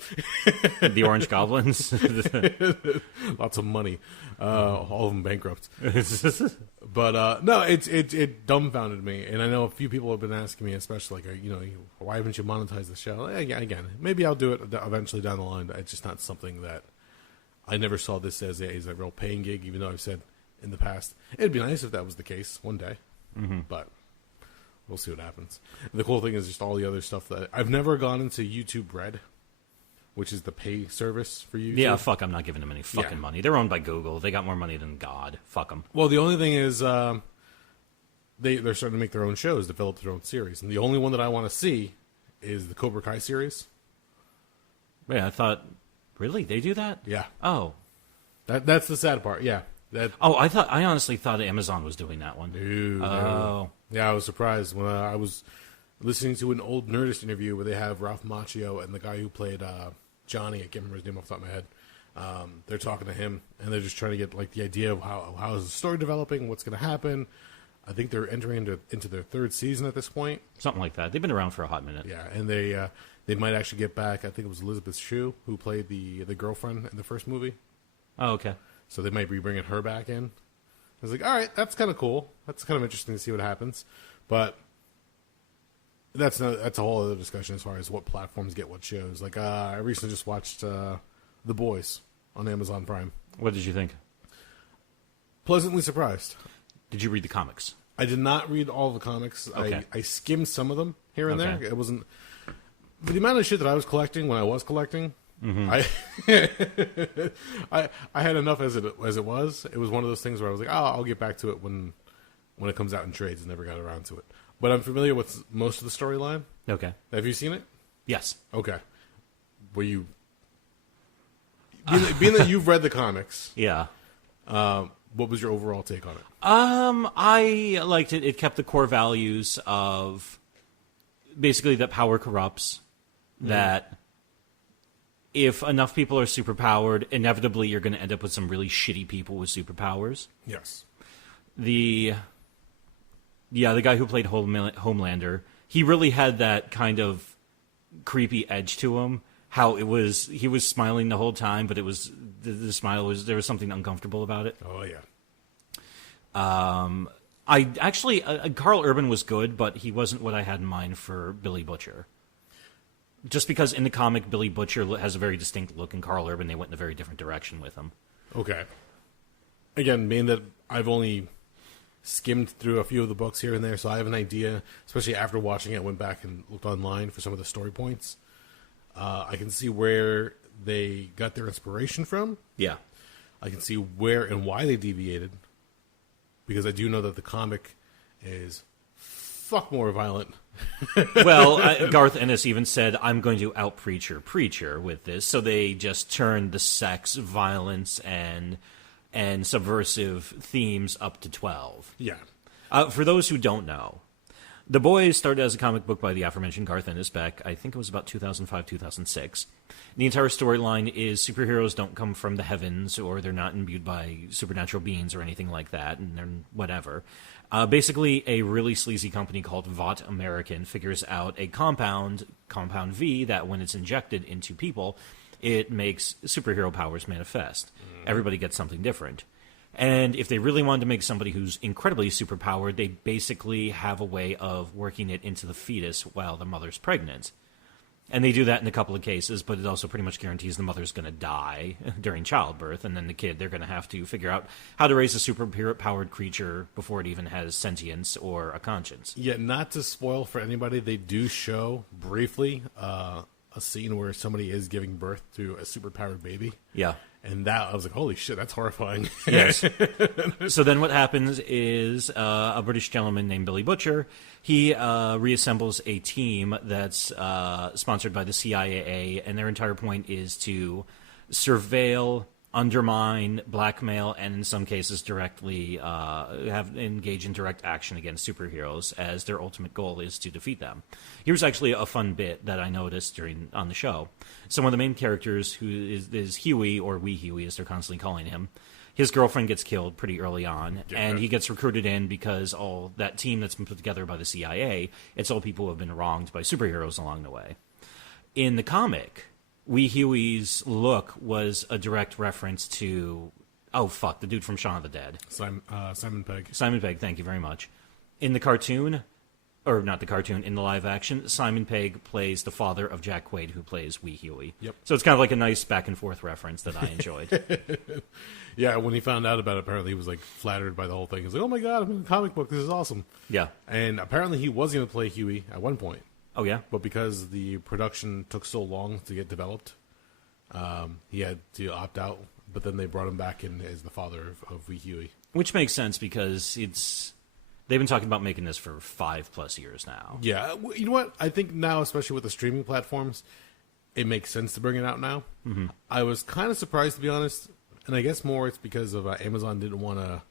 The Orange Goblins. Lots of money. All of them bankrupt. But no, it dumbfounded me, and I know a few people have been asking me, especially like, why haven't you monetized the show? Again, maybe I'll do it eventually down the line. It's just not something that I never saw this as a real paying gig, even though I've said in the past it'd be nice if that was the case one day. Mm-hmm. But we'll see what happens. And the cool thing is just all the other stuff that I've never gone into YouTube Red, which is the pay service for YouTube. Yeah, fuck, I'm not giving them any fucking money. They're owned by Google. They got more money than God. Fuck them. Well, the only thing is they're starting to make their own shows, develop their own series. And the only one that I want to see is the Cobra Kai series. Yeah, I thought, really? They do that? Yeah. Oh. That's the sad part, yeah. I honestly thought Amazon was doing that one. No. Yeah, I was surprised when I was listening to an old Nerdist interview where they have Ralph Macchio and the guy who played Johnny. I can't remember his name off the top of my head. They're talking to him, and they're just trying to get like the idea of how is the story developing, what's going to happen. I think they're entering into their third season at this point. Something like that. They've been around for a hot minute. Yeah, and they might actually get back. I think it was Elizabeth Shue who played the girlfriend in the first movie. Oh, okay. So they might be bringing her back in. I was like, all right, that's kind of cool. That's kind of interesting to see what happens. But that's a whole other discussion as far as what platforms get what shows. Like, I recently just watched The Boys on Amazon Prime. What did you think? Pleasantly surprised. Did you read the comics? I did not read all the comics. Okay. I skimmed some of them here and there. It wasn't... But the amount of shit that I was collecting when I was collecting... Mm-hmm. I had enough as it was. It was one of those things where I was like, I'll get back to it when it comes out in trades, and never got around to it. But I'm familiar with most of the storyline. Okay. Have you seen it? Yes. Okay. Were you being that you've read the comics? Yeah. What was your overall take on it? I liked it. It kept the core values of basically that power corrupts, that if enough people are superpowered, inevitably you're going to end up with some really shitty people with superpowers. Yes. The guy who played Homelander, he really had that kind of creepy edge to him. How he was smiling the whole time, but it was the smile there was something uncomfortable about it. Oh yeah. I actually Carl Urban was good, but he wasn't what I had in mind for Billy Butcher. Just because in the comic, Billy Butcher has a very distinct look, and Carl Urban, they went in a very different direction with him. Okay. Again, being that I've only skimmed through a few of the books here and there, so I have an idea, especially after watching it, I went back and looked online for some of the story points. I can see where they got their inspiration from. Yeah. I can see where and why they deviated, because I do know that the comic is fuck more violent. Well, Garth Ennis even said, I'm going to out-preacher with this, so they just turned the sex, violence, and subversive themes up to 12. Yeah. For those who don't know, The Boys started as a comic book by the aforementioned Garth Ennis back, I think it was about 2005, 2006. The entire storyline is superheroes don't come from the heavens, or they're not imbued by supernatural beings or anything like that, and they're whatever. Basically, a really sleazy company called Vought American figures out a compound V, that when it's injected into people, it makes superhero powers manifest. Everybody gets something different. And if they really wanted to make somebody who's incredibly superpowered, they basically have a way of working it into the fetus while the mother's pregnant. And they do that in a couple of cases, but it also pretty much guarantees the mother's going to die during childbirth, and then the kid, they're going to have to figure out how to raise a super-powered creature before it even has sentience or a conscience. Yeah, not to spoil for anybody, they do show briefly a scene where somebody is giving birth to a superpowered baby. Yeah. And that, I was like, holy shit, that's horrifying. Yes. So then what happens is a British gentleman named Billy Butcher, he reassembles a team that's sponsored by the CIA, and their entire point is to surveil, undermine, blackmail, and in some cases directly engage in direct action against superheroes, as their ultimate goal is to defeat them. Here's actually a fun bit that I noticed on the show. So one of the main characters, who is Huey, or Wee Huey as they're constantly calling him, his girlfriend gets killed pretty early on, and he gets recruited in because all that team that's been put together by the CIA, it's all people who have been wronged by superheroes along the way. In the comic, Wee Huey's look was a direct reference to, the dude from Shaun of the Dead. Simon Pegg. Simon Pegg, thank you very much. In the cartoon, or not the cartoon, in the live action, Simon Pegg plays the father of Jack Quaid, who plays Wee Huey. Yep. So it's kind of like a nice back and forth reference that I enjoyed. Yeah, when he found out about it, apparently he was like flattered by the whole thing. He was like, oh my god, I'm in a comic book, this is awesome. Yeah. And apparently he was going to play Huey at one point. Oh, yeah? But because the production took so long to get developed, he had to opt out. But then they brought him back in as the father of Wee Huey. Which makes sense, because they've been talking about making this for 5+ years now. Yeah, you know what? I think now, especially with the streaming platforms, it makes sense to bring it out now. Mm-hmm. I was kind of surprised, to be honest, and I guess more it's because of Amazon didn't want to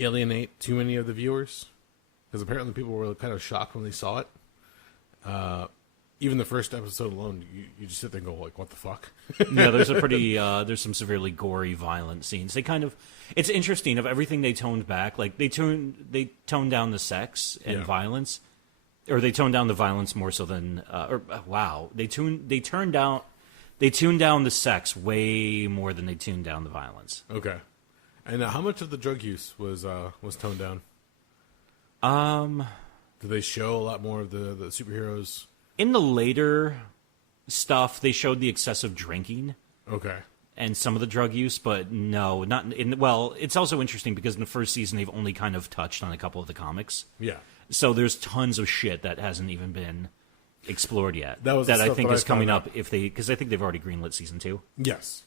alienate too many of the viewers, because apparently people were kind of shocked when they saw it. Even the first episode alone, you just sit there and go, like, what the fuck? Yeah, there's there's some severely gory, violent scenes. It's interesting, of everything they toned back, like, they toned down the sex and violence, or they toned down the violence more so than, they tuned down the sex way more than they tuned down the violence. Okay. And how much of the drug use was toned down? Did they show a lot more of the superheroes? In the later stuff, they showed the excessive drinking. Okay. And some of the drug use, but no, not in. Well, it's also interesting because in the first season they've only kind of touched on a couple of the comics. Yeah. So there's tons of shit that hasn't even been explored yet. That I think is coming up because I think they've already greenlit season 2. Yes.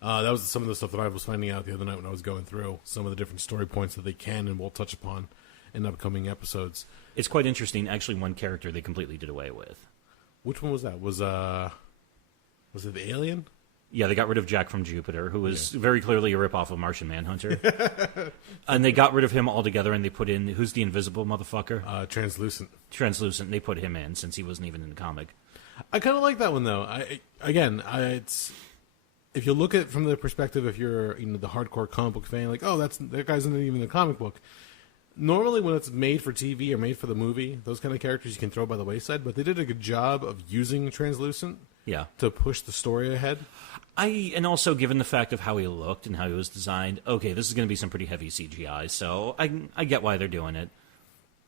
That was some of the stuff that I was finding out the other night when I was going through some of the different story points that they can and will touch upon in upcoming episodes. It's quite interesting. Actually, one character they completely did away with. Which one was that? Was it the alien? Yeah, they got rid of Jack from Jupiter, who was very clearly a ripoff of Martian Manhunter. And they got rid of him altogether, and they put in, who's the invisible motherfucker? Translucent. Translucent. They put him in, since he wasn't even in the comic. I kind of like that one, though. It's if you look at it from the perspective, if you're the hardcore comic book fan, like, that guy's not even in the comic book. Normally, when it's made for TV or made for the movie, those kind of characters you can throw by the wayside, but they did a good job of using Translucent to push the story ahead. And also, given the fact of how he looked and how he was designed, okay, this is going to be some pretty heavy CGI, so I get why they're doing it.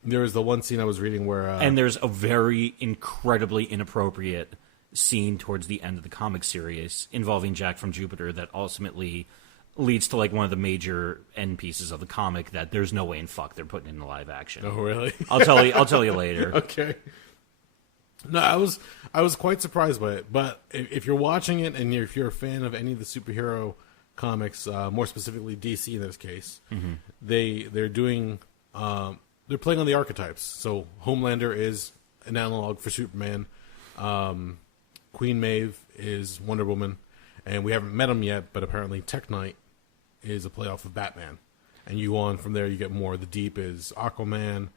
There was the one scene I was reading where... and there's a very incredibly inappropriate scene towards the end of the comic series involving Jack from Jupiter that ultimately leads to like one of the major end pieces of the comic that there's no way in fuck they're putting in the live action. Oh, really? I'll tell you later. Okay. No, I was quite surprised by it. But if you're watching it and if you're a fan of any of the superhero comics, more specifically DC in this case, they're doing they're playing on the archetypes. So Homelander is an analog for Superman. Queen Maeve is Wonder Woman, and we haven't met him yet, but apparently Tech Knight is a playoff of Batman. And you go on from there, you get more. The Deep is Aquaman.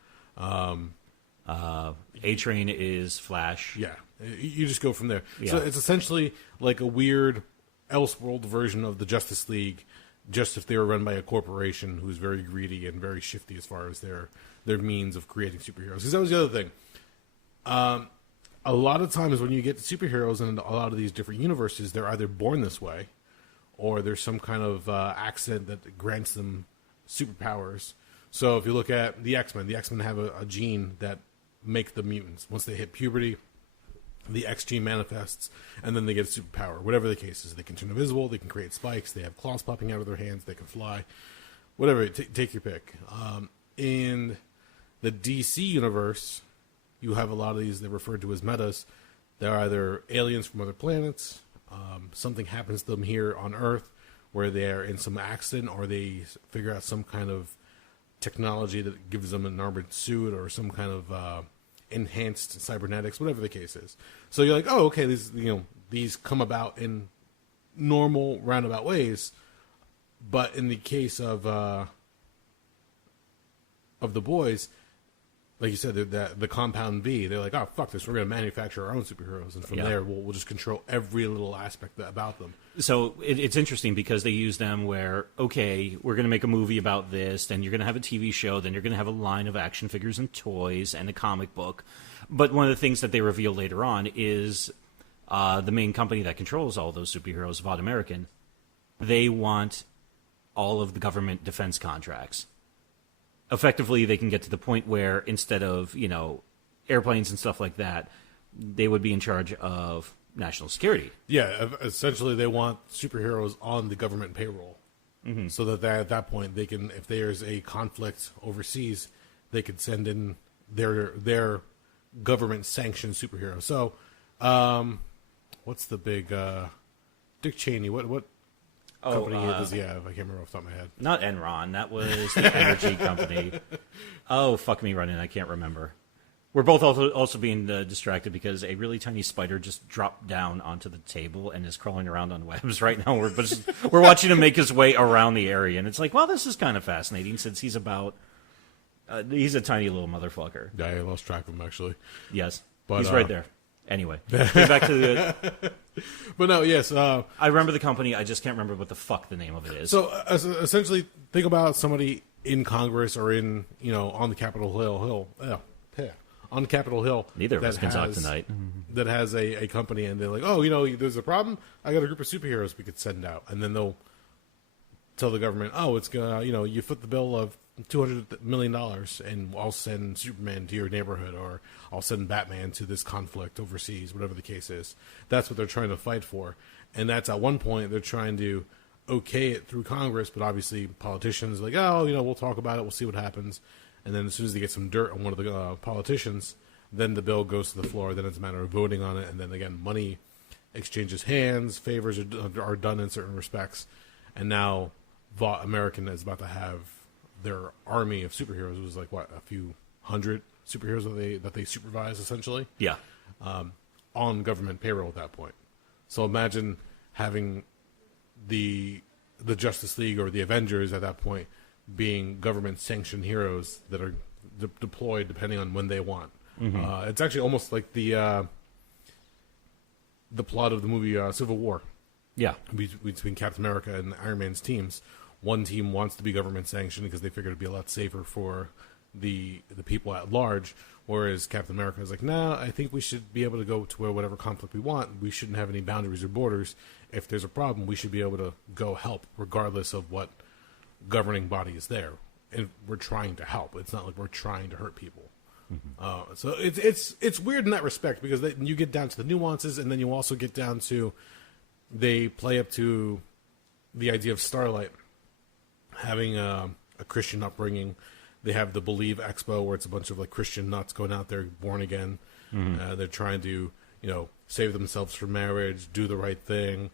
A-Train is Flash. Yeah, you just go from there. Yeah. So it's essentially like a weird Elseworld version of the Justice League, just if they were run by a corporation who's very greedy and very shifty as far as their means of creating superheroes. Because that was the other thing. A lot of times when you get to superheroes in a lot of these different universes, they're either born this way, or there's some kind of accident that grants them superpowers. So if you look at the X-Men have a gene that make them mutants. Once they hit puberty, the X gene manifests, and then they get a superpower. Whatever the case is, they can turn invisible, they can create spikes, they have claws popping out of their hands, they can fly. Whatever, take your pick. In the DC universe, you have a lot of these, they're referred to as metas. They're either aliens from other planets, something happens to them here on Earth where they're in some accident, or they figure out some kind of technology that gives them an armored suit or some kind of enhanced cybernetics, whatever the case is. So you're like, oh, okay, these come about in normal roundabout ways, but in the case of the boys, like you said, the Compound V, they're like, oh, fuck this, we're going to manufacture our own superheroes, and from there we'll just control every little aspect about them. So it's interesting because they use them where, okay, we're going to make a movie about this, then you're going to have a TV show, then you're going to have a line of action figures and toys and a comic book. But one of the things that they reveal later on is the main company that controls all those superheroes, Vought American, they want all of the government defense contracts. Effectively, they can get to the point where instead of, airplanes and stuff like that, they would be in charge of national security. Yeah, essentially they want superheroes on the government payroll. Mm-hmm. So that at that point, they can, if there's a conflict overseas, they could send in their government-sanctioned superhero. So, what's the big Dick Cheney? What company does he have? I can't remember off the top of my head. Not Enron. That was the energy company. Oh, fuck me running. I can't remember. We're both also being distracted because a really tiny spider just dropped down onto the table and is crawling around on webs right now. We're watching him make his way around the area, and it's like, well, this is kind of fascinating since he's about... he's a tiny little motherfucker. Yeah, I lost track of him, actually. Yes, but he's right there. Anyway, get back to the... But no, yes. I remember the company. I just can't remember what the fuck the name of it is. So essentially, think about somebody in Congress or in, on the Capitol Hill. On Capitol Hill. Neither of us can talk tonight. That has a company, and they're like, oh, there's a problem. I got a group of superheroes we could send out, and then they'll tell the government, oh, it's gonna, you foot the bill of $200 million, and I'll send Superman to your neighborhood, or I'll send Batman to this conflict overseas, whatever the case is. That's what they're trying to fight for, and that's at one point they're trying to okay it through Congress, but obviously politicians are like, oh, we'll talk about it, we'll see what happens. And then as soon as they get some dirt on one of the politicians, then the bill goes to the floor. Then it's a matter of voting on it. And then, again, money exchanges hands. Favors are done in certain respects. And now Vought American is about to have their army of superheroes. It was like, a few hundred superheroes that they supervise, essentially? Yeah. On government payroll at that point. So imagine having the Justice League or the Avengers at that point being government-sanctioned heroes that are deployed depending on when they want. Mm-hmm. It's actually almost like the plot of the movie Civil War. Yeah. Between Captain America and Iron Man's teams. One team wants to be government-sanctioned because they figure it'd be a lot safer for the people at large, whereas Captain America is like, nah, I think we should be able to go to whatever conflict we want. We shouldn't have any boundaries or borders. If there's a problem, we should be able to go help regardless of what governing body is there, and we're trying to help. It's not like we're trying to hurt people. So it's weird in that respect because you get down to the nuances, and then you also get down to they play up to the idea of Starlight having a Christian upbringing. They have the Believe Expo where it's a bunch of like Christian nuts going out there born again. They're trying to save themselves from marriage, do the right thing,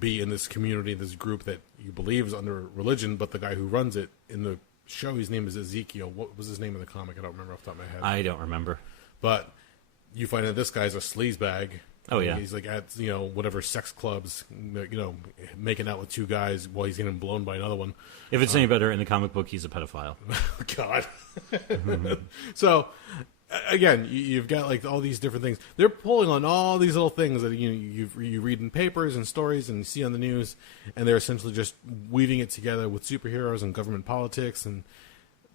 be in this community, this group that you believe is under religion, but the guy who runs it in the show, his name is Ezekiel. What was his name in the comic? I don't remember off the top of my head. I don't remember. But you find that this guy's a sleazebag. Oh, yeah. He's like at, whatever sex clubs, making out with two guys while he's getting blown by another one. If it's any better, in the comic book, he's a pedophile. God. So, again, you've got like all these different things. They're pulling on all these little things that you read in papers and stories and you see on the news, and they're essentially just weaving it together with superheroes and government politics. And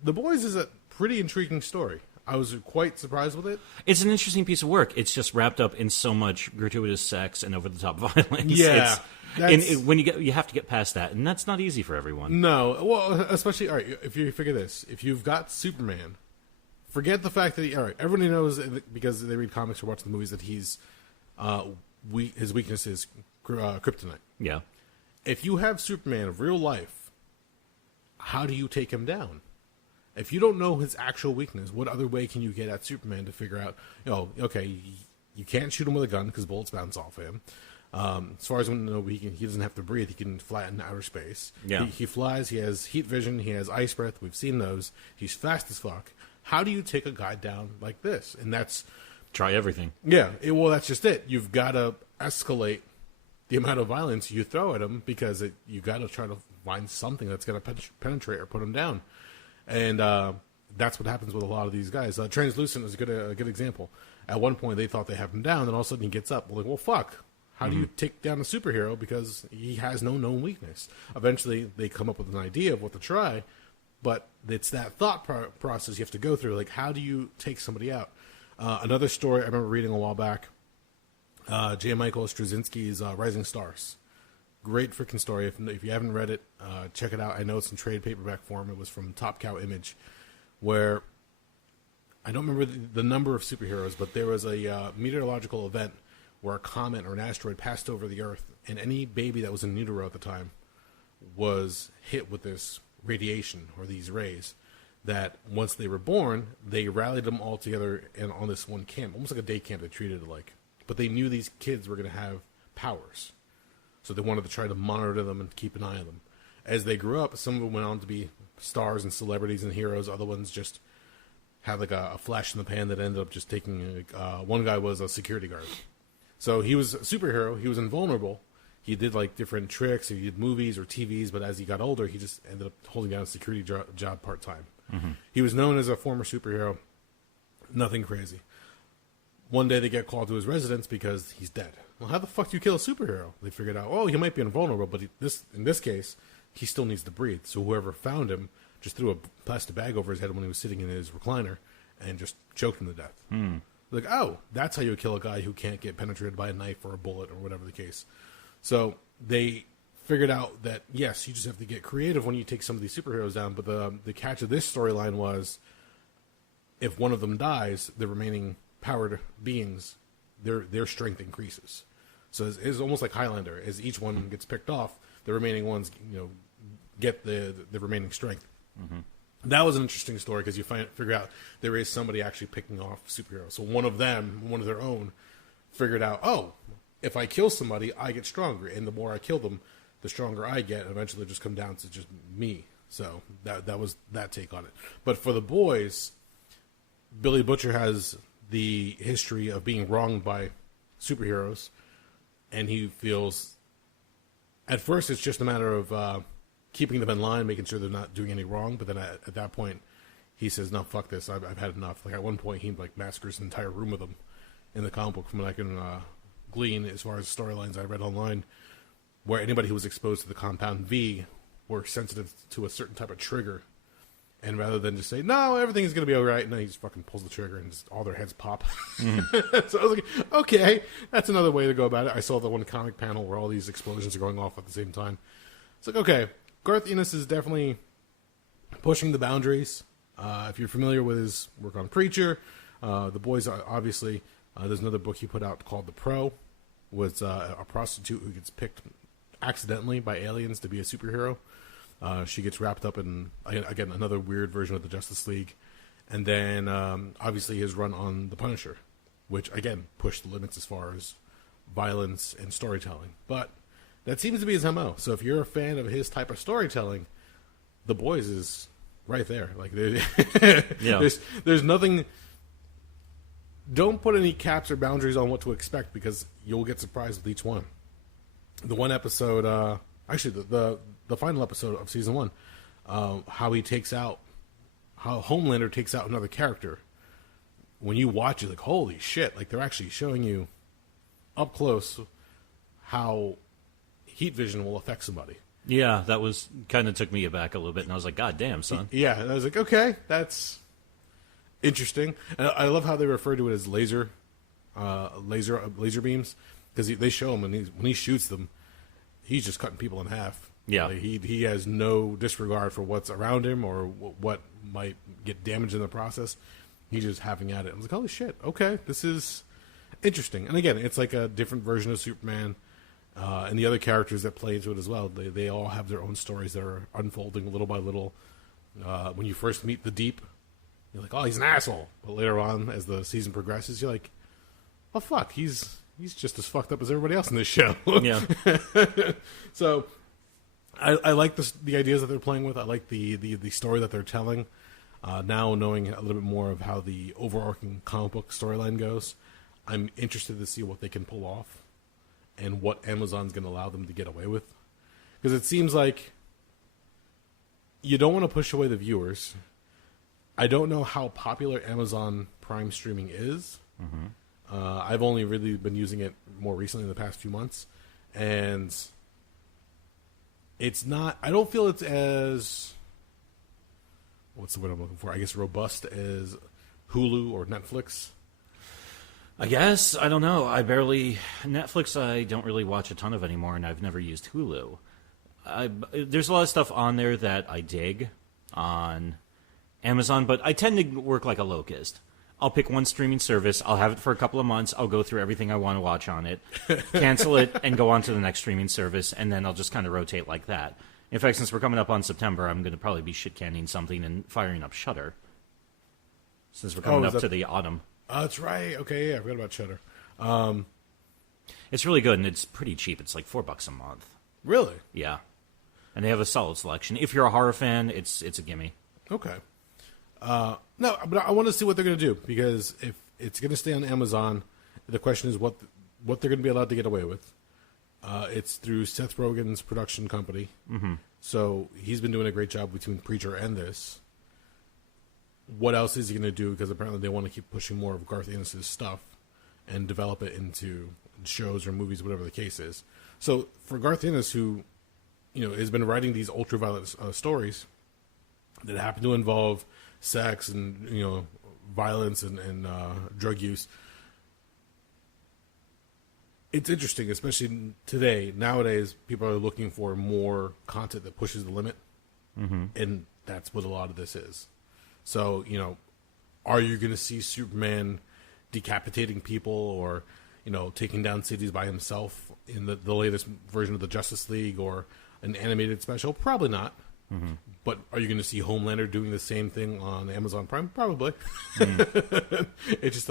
The Boys is a pretty intriguing story. I was quite surprised with it. It's an interesting piece of work. It's just wrapped up in so much gratuitous sex and over-the-top violence. Yeah. When you have to get past that, and that's not easy for everyone. No. Well, especially, all right, if you figure this. If you've got Superman, forget the fact that, all right, everybody knows, because they read comics or watch the movies, that he's, his weakness is kryptonite. Yeah. If you have Superman of real life, how do you take him down? If you don't know his actual weakness, what other way can you get at Superman to figure out, okay, you can't shoot him with a gun because bullets bounce off him. As far as we know, he doesn't have to breathe. He can fly in outer space. Yeah. He flies. He has heat vision. He has ice breath. We've seen those. He's fast as fuck. How do you take a guy down like this? And that's... Try everything. Yeah. Well, that's just it. You've got to escalate the amount of violence you throw at him because you got to try to find something that's going to penetrate or put him down. And that's what happens with a lot of these guys. Translucent is a good example. At one point, they thought they have him down, and all of a sudden he gets up. Well, like, well, fuck. How do you take down a superhero because he has no known weakness? Eventually, they come up with an idea of what to try, but it's that thought process you have to go through. Like, how do you take somebody out? Another story I remember reading a while back, J. Michael Straczynski's Rising Stars. Great freaking story. If you haven't read it, check it out. I know it's in trade paperback form. It was from Top Cow Image, where I don't remember the number of superheroes, but there was a meteorological event where a comet or an asteroid passed over the Earth, and any baby that was in utero at the time was hit with this radiation or these rays. That once they were born, they rallied them all together and on this one camp, almost like a day camp. They treated it like, but they knew these kids were going to have powers. So they wanted to try to monitor them and keep an eye on them. As they grew up, some of them went on to be stars and celebrities and heroes. Other ones just had like a flash in the pan that ended up just taking... one guy was a security guard. So he was a superhero. He was invulnerable. He did like different tricks. He did movies or TVs, but as he got older, he just ended up holding down a security job part-time. He was known as a former superhero. Nothing crazy. One day they get called to his residence because he's dead. Well, how the fuck do you kill a superhero? They figured out, he might be invulnerable, but in this case, he still needs to breathe. So whoever found him just threw a plastic bag over his head when he was sitting in his recliner and just choked him to death. Like, that's how you kill a guy who can't get penetrated by a knife or a bullet or whatever the case. So they figured out that, yes, you just have to get creative when you take some of these superheroes down, but the catch of this storyline was if one of them dies, the remaining powered beings, their strength increases. So it's almost like Highlander. As each one gets picked off, the remaining ones, get the remaining strength. That was an interesting story because you figure out there is somebody actually picking off superheroes. So one of them, one of their own, figured out, if I kill somebody, I get stronger, and the more I kill them, the stronger I get. And eventually, just come down to just me. So that was that take on it. But for the boys, Billy Butcher has the history of being wronged by superheroes, and he feels at first it's just a matter of keeping them in line, making sure they're not doing any wrong. But then at that point, he says, "No, fuck this. I've had enough." Like at one point, he massacres an entire room with them in the comic book. From what I can glean as far as storylines I read online, where anybody who was exposed to the Compound V were sensitive to a certain type of trigger. And rather than just say, no, everything's going to be all right, no, he just fucking pulls the trigger and just all their heads pop. So I was like, okay, that's another way to go about it. I saw the one comic panel where all these explosions are going off at the same time. It's like, okay, Garth Ennis is definitely pushing the boundaries. If you're familiar with his work on Preacher, The Boys, obviously, there's another book he put out called The Pro, was a prostitute who gets picked accidentally by aliens to be a superhero. She gets wrapped up in, again, another weird version of the Justice League. And then, obviously, his run on The Punisher, which, again, pushed the limits as far as violence and storytelling. But that seems to be his MO. So if you're a fan of his type of storytelling, The Boys is right there. Like, there's nothing... Don't put any caps or boundaries on what to expect, because you'll get surprised with each one. The one episode... actually, the final episode of Season 1, how Homelander takes out another character. When you watch it, like, holy shit, like, they're actually showing you up close how heat vision will affect somebody. Yeah, that was kind of took me aback a little bit, and I was like, God damn, son. Yeah, and I was like, okay, that's interesting. And I love how they refer to it as laser beams, because they show him, and when he shoots them, he's just cutting people in half. Yeah. Like, he has no disregard for what's around him or what might get damaged in the process. He's just having at it. I was like, holy shit, okay, this is interesting. And again, it's like a different version of Superman, and the other characters that play into it as well. They all have their own stories that are unfolding little by little. When you first meet the Deep, you're like, oh, he's an asshole. But later on, as the season progresses, you're like, oh, fuck, he's just as fucked up as everybody else in this show. Yeah. So I like the ideas that they're playing with. I like the story that they're telling. Now knowing a little bit more of how the overarching comic book storyline goes, I'm interested to see what they can pull off and what Amazon's going to allow them to get away with. Because it seems like you don't want to push away the viewers. I don't know how popular Amazon Prime streaming is. Mm-hmm. I've only really been using it more recently in the past few months. And it's not... I don't feel it's as... What's the word I'm looking for? I guess robust as Hulu or Netflix. I guess. I don't know. Netflix I don't really watch a ton of anymore, and I've never used Hulu. There's a lot of stuff on there that I dig on Amazon, but I tend to work like a locust. I'll pick one streaming service, I'll have it for a couple of months, I'll go through everything I want to watch on it, cancel it, and go on to the next streaming service, and then I'll just kind of rotate like that. In fact, since we're coming up on September, I'm going to probably be shit-canning something and firing up Shudder. Since we're coming up to the autumn. Oh, that's right. Okay, yeah, I forgot about Shudder. It's really good, and it's pretty cheap. It's like $4 a month. Really? Yeah. And they have a solid selection. If you're a horror fan, it's a gimme. Okay. No, but I want to see what they're going to do, because if it's going to stay on Amazon, the question is what they're going to be allowed to get away with. It's through Seth Rogen's production company. Mm-hmm. So he's been doing a great job between Preacher and this. What else is he going to do? Because apparently they want to keep pushing more of Garth Ennis' stuff and develop it into shows or movies, whatever the case is. So for Garth Ennis, who has been writing these ultra-violent stories that happen to involve sex and violence and drug use, it's interesting, especially today. Nowadays, people are looking for more content that pushes the limit, mm-hmm. and that's what a lot of this is. So, are you going to see Superman decapitating people or, taking down cities by himself in the latest version of the Justice League or an animated special? Probably not. Mm-hmm. But are you going to see Homelander doing the same thing on Amazon Prime? Probably. Mm. It just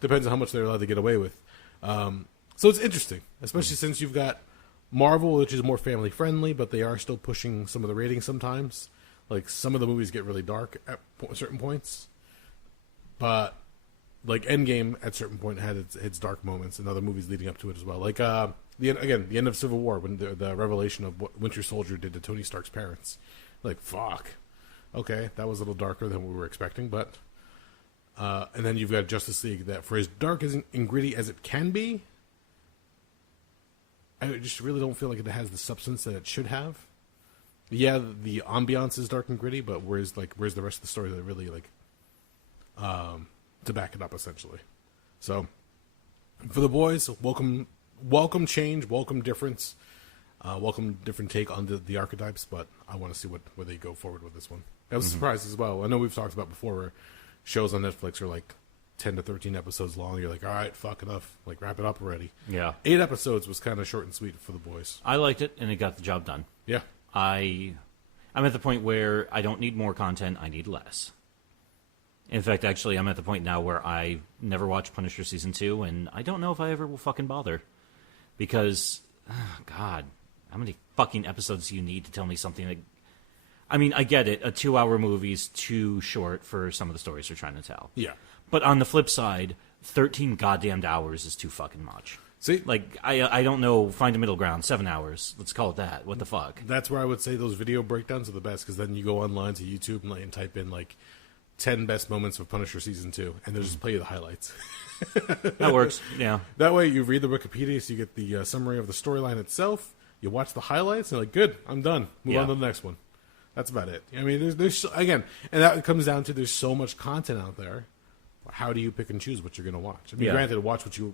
depends on how much they're allowed to get away with. So it's interesting, especially since you've got Marvel, which is more family friendly, but they are still pushing some of the ratings sometimes. Like, some of the movies get really dark at certain points. But, like, Endgame at a certain point had its dark moments, and other movies leading up to it as well. Like, the end of Civil War, when the revelation of what Winter Soldier did to Tony Stark's parents. Like, fuck. Okay, that was a little darker than we were expecting, but... and then you've got Justice League that, for as dark and gritty as it can be, I just really don't feel like it has the substance that it should have. Yeah, the ambiance is dark and gritty, but where's the rest of the story that really, to back it up, essentially? So, for The Boys, welcome change, welcome difference. welcome different take on the archetypes, but I want to see where they go forward with this one. I was surprised as well. I know we've talked about before where shows on Netflix are like 10 to 13 episodes long. You're like, all right, fuck enough. Like, wrap it up already. Yeah. 8 episodes was kind of short and sweet for the boys. I liked it, and it got the job done. Yeah. I'm at the point where I don't need more content. I need less. In fact, actually, I'm at the point now where I never watched Punisher Season 2, and I don't know if I ever will fucking bother. Because, God, how many fucking episodes do you need to tell me something that... I mean, I get it. A 2-hour movie's too short for some of the stories they're trying to tell. Yeah. But on the flip side, 13 goddamned hours is too fucking much. See? Like, I don't know, find a middle ground. 7 hours. Let's call it that. What the fuck? That's where I would say those video breakdowns are the best, because then you go online to YouTube and type in, 10 best moments of Punisher Season 2, and they'll just play you the highlights. That works, yeah. That way you read the Wikipedia, so you get the summary of the storyline itself, you watch the highlights, and you're like, good, I'm done. Move on to the next one. That's about it. I mean, there's again, and that comes down to there's so much content out there. How do you pick and choose what you're going to watch? I mean, granted, watch what you're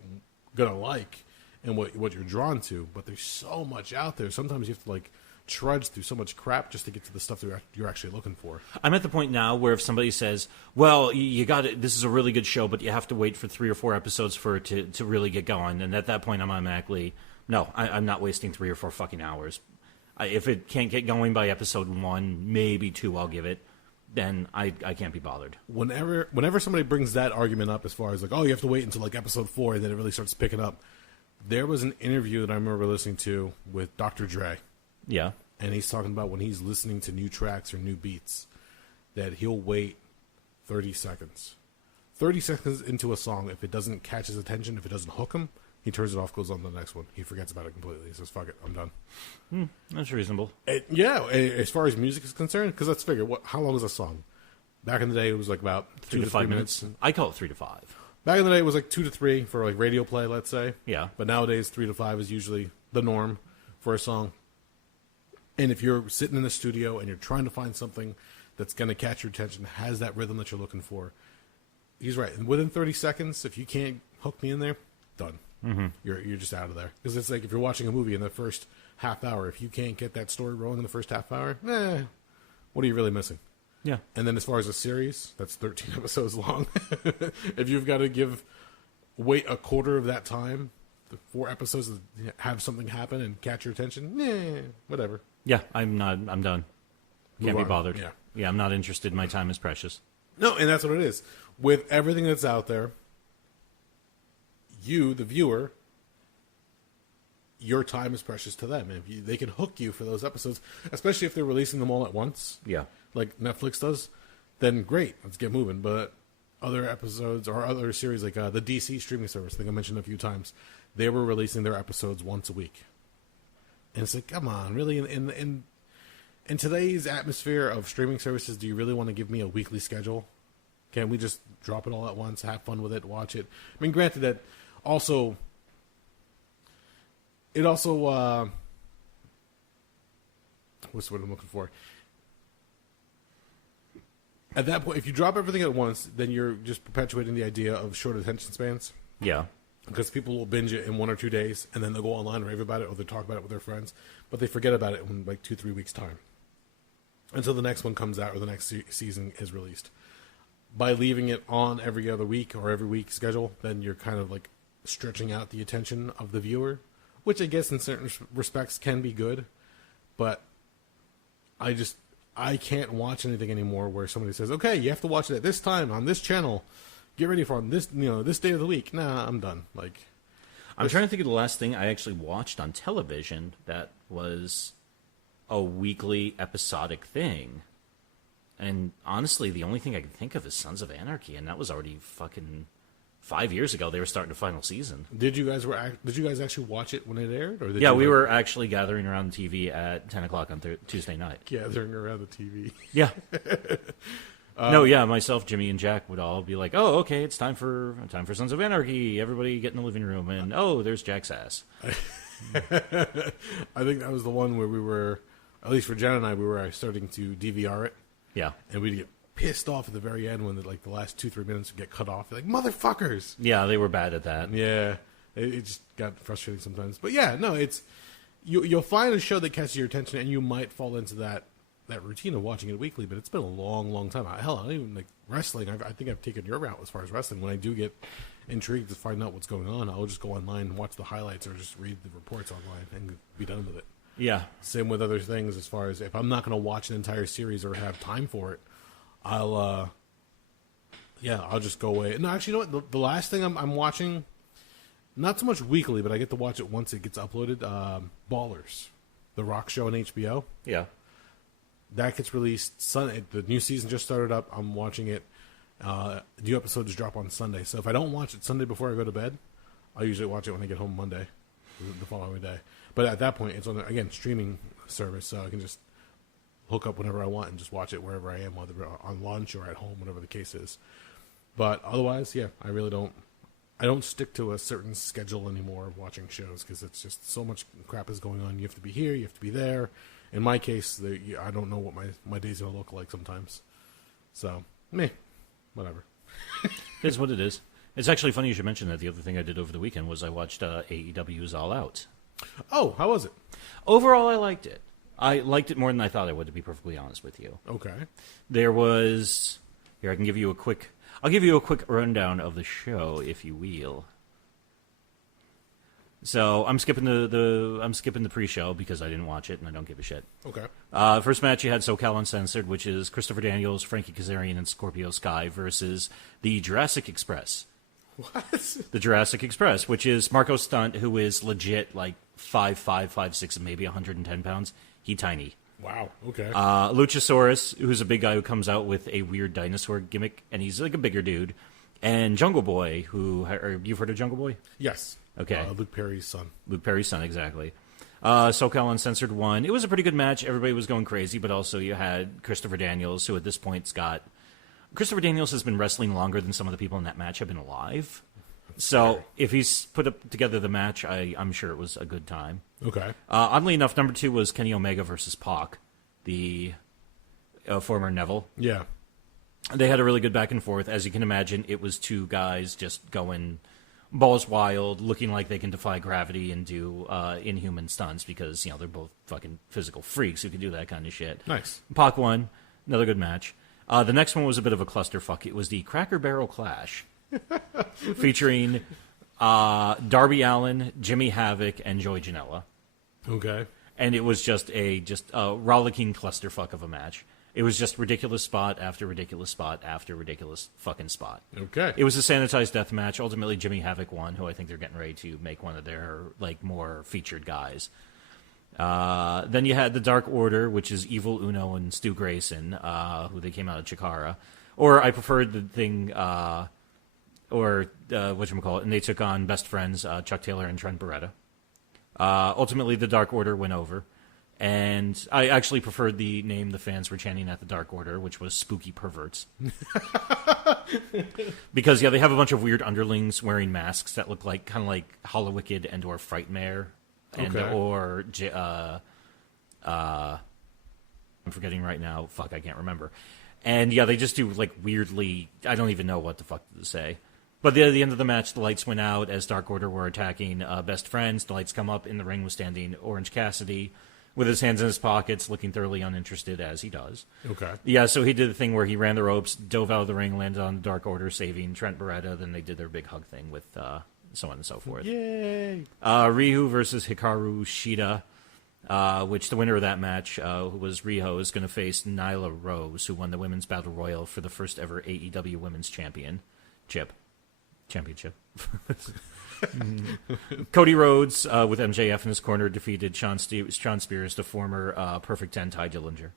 going to like and what you're drawn to, but there's so much out there. Sometimes you have to, trudge through so much crap just to get to the stuff that you're actually looking for. I'm at the point now where if somebody says, well, you got it, this is a really good show, but you have to wait for 3 or 4 episodes for it to really get going, and at that point I'm automatically, no, I'm not wasting 3 or 4 fucking hours. If it can't get going by episode 1, maybe 2, I'll give it. Then I can't be bothered. Whenever somebody brings that argument up, as far as you have to wait until episode 4 and then it really starts picking up. There was an interview that I remember listening to with Dr. Dre. Yeah. And he's talking about when he's listening to new tracks or new beats, that he'll wait 30 seconds. 30 seconds into a song, if it doesn't catch his attention, if it doesn't hook him, he turns it off, goes on to the next one. He forgets about it completely. He says, fuck it, I'm done. That's reasonable. As far as music is concerned, because let's figure, how long is a song? Back in the day, it was about 2 to 5 minutes. I call it 3 to 5. Back in the day, it was 2 to 3 for radio play, let's say. Yeah. But nowadays, 3 to 5 is usually the norm for a song. And if you're sitting in the studio and you're trying to find something that's going to catch your attention, has that rhythm that you're looking for, he's right. And within 30 seconds, if you can't hook me in there, done. Mm-hmm. You're just out of there. Because it's like if you're watching a movie in the first half hour, if you can't get that story rolling in the first half hour, what are you really missing? Yeah. And then as far as a series, that's 13 episodes long. If you've got to wait a quarter of that time, the 4 episodes to have something happen and catch your attention, whatever. Yeah, I'm done. Can't be bothered. Yeah, I'm not interested. My time is precious. No, and that's what it is. With everything that's out there, you, the viewer, your time is precious to them. If they can hook you for those episodes, especially if they're releasing them all at once, like Netflix does, then great, let's get moving. But other episodes or other series like the DC streaming service, I think I mentioned a few times, they were releasing their episodes once a week. And it's like, come on, really? In today's atmosphere of streaming services, do you really want to give me a weekly schedule? Can't we just drop it all at once, have fun with it, watch it? I mean, granted that also... It also... what's the word I'm looking for? At that point, if you drop everything at once, then you're just perpetuating the idea of short attention spans. Yeah. Because people will binge it in 1 or 2 days, and then they'll go online and rave about it, or they'll talk about it with their friends, but they forget about it in 2-3 weeks' time. Until the next one comes out, or the next season is released. By leaving it on every other week, or every week schedule, then you're kind of stretching out the attention of the viewer, which I guess in certain respects can be good, but I can't watch anything anymore where somebody says, okay, you have to watch it at this time, on this channel, get ready for this, this day of the week. Nah, I'm done. I'm trying to think of the last thing I actually watched on television that was a weekly episodic thing. And honestly, the only thing I can think of is Sons of Anarchy, and that was already fucking 5 years ago. They were starting the final season. Did you guys actually watch it when it aired? Or we were actually gathering around the TV at 10 o'clock on Tuesday night. Gathering around the TV. Yeah. Myself, Jimmy, and Jack would all be like, "Oh, okay, it's time for Sons of Anarchy. Everybody get in the living room." And there's Jack's ass. I think that was the one where we were, at least for Jen and I, we were starting to DVR it. Yeah, and we'd get pissed off at the very end when the last 2-3 minutes would get cut off. Like, motherfuckers. Yeah, they were bad at that. Yeah, it just got frustrating sometimes. But yeah, no, it's you'll find a show that catches your attention, and you might fall into that routine of watching it weekly. But it's been a long, long time. Hell, I don't even like wrestling. I think I've taken your route as far as wrestling. When I do get intrigued to find out what's going on, I'll just go online and watch the highlights or just read the reports online and be done with it. Yeah. Same with other things. As far as if I'm not going to watch an entire series or have time for it, I'll just go away. No, actually, you know what? The last thing I'm watching, not so much weekly, but I get to watch it once it gets uploaded. Ballers, the Rock show on HBO. Yeah. That gets released Sunday. The new season just started up. I'm watching it. New episodes drop on Sunday. So if I don't watch it Sunday before I go to bed, I'll usually watch it when I get home Monday, the following day. But at that point, it's on, again, streaming service, so I can just hook up whenever I want and just watch it wherever I am, whether on lunch or at home, whatever the case is. But otherwise, yeah, I really don't. I don't stick to a certain schedule anymore of watching shows because it's just so much crap is going on. You have to be here, you have to be there. In my case, I don't know what my days are going to look like sometimes. So, meh, whatever. It is what it is. It's actually funny you should mention that. The other thing I did over the weekend was I watched AEW's All Out. Oh, how was it? Overall, I liked it. I liked it more than I thought I would, to be perfectly honest with you. Okay. There was... Here, I can give you a quick... I'll give you a quick rundown of the show, if you will. So I'm skipping the pre-show because I didn't watch it and I don't give a shit. Okay. First match you had SoCal Uncensored, which is Christopher Daniels, Frankie Kazarian, and Scorpio Sky versus the Jurassic Express. What? The Jurassic Express, which is Marco Stunt, who is legit like 5'5", 5'6", and maybe 110 pounds. He tiny. Wow. Okay. Luchasaurus, who's a big guy who comes out with a weird dinosaur gimmick, and he's like a bigger dude. And Jungle Boy, you've heard of Jungle Boy? Yes. Okay. Luke Perry's son. Luke Perry's son, exactly. SoCal Uncensored won. It was a pretty good match. Everybody was going crazy, but also you had Christopher Daniels, who at this point's got... Christopher Daniels has been wrestling longer than some of the people in that match have been alive. So if he's put together the match, I'm sure it was a good time. Okay. Oddly enough, number 2 was Kenny Omega versus Pac, the former Neville. Yeah. They had a really good back and forth. As you can imagine, it was two guys just going balls wild, looking like they can defy gravity and do inhuman stunts because, they're both fucking physical freaks who can do that kind of shit. Nice. Pac won. Another good match. The next one was a bit of a clusterfuck. It was the Cracker Barrel Clash featuring Darby Allin, Jimmy Havoc, and Joey Janela. Okay. And it was just a rollicking clusterfuck of a match. It was just ridiculous spot after ridiculous spot after ridiculous fucking spot. Okay. It was a sanitized death match. Ultimately, Jimmy Havoc won, who I think they're getting ready to make one of their more featured guys. Then you had the Dark Order, which is Evil Uno and Stu Grayson, who they came out of Chikara. Or I preferred the thing, whatchamacallit, and they took on best friends, Chuck Taylor and Trent Beretta. Ultimately, the Dark Order went over. And I actually preferred the name the fans were chanting at the Dark Order, which was Spooky Perverts. Because, they have a bunch of weird underlings wearing masks that look kind of like Hollowicked and or Frightmare. And Okay. I'm forgetting right now. Fuck, I can't remember. And, they just do, weirdly... I don't even know what the fuck to say. But at the end of the match, the lights went out as Dark Order were attacking best friends. The lights come up. In the ring was standing Orange Cassidy with his hands in his pockets, looking thoroughly uninterested, as he does. Okay. Yeah, so he did the thing where he ran the ropes, dove out of the ring, landed on the Dark Order, saving Trent Beretta. Then they did their big hug thing with so on and so forth. Yay! Ryu versus Hikaru Sheeta, which the winner of that match, who was Riho, is going to face Nyla Rose, who won the Women's Battle Royal for the first ever AEW Women's Championship. Cody Rhodes, with MJF in his corner, defeated Sean Spears, the former Perfect 10 Ty Dillinger,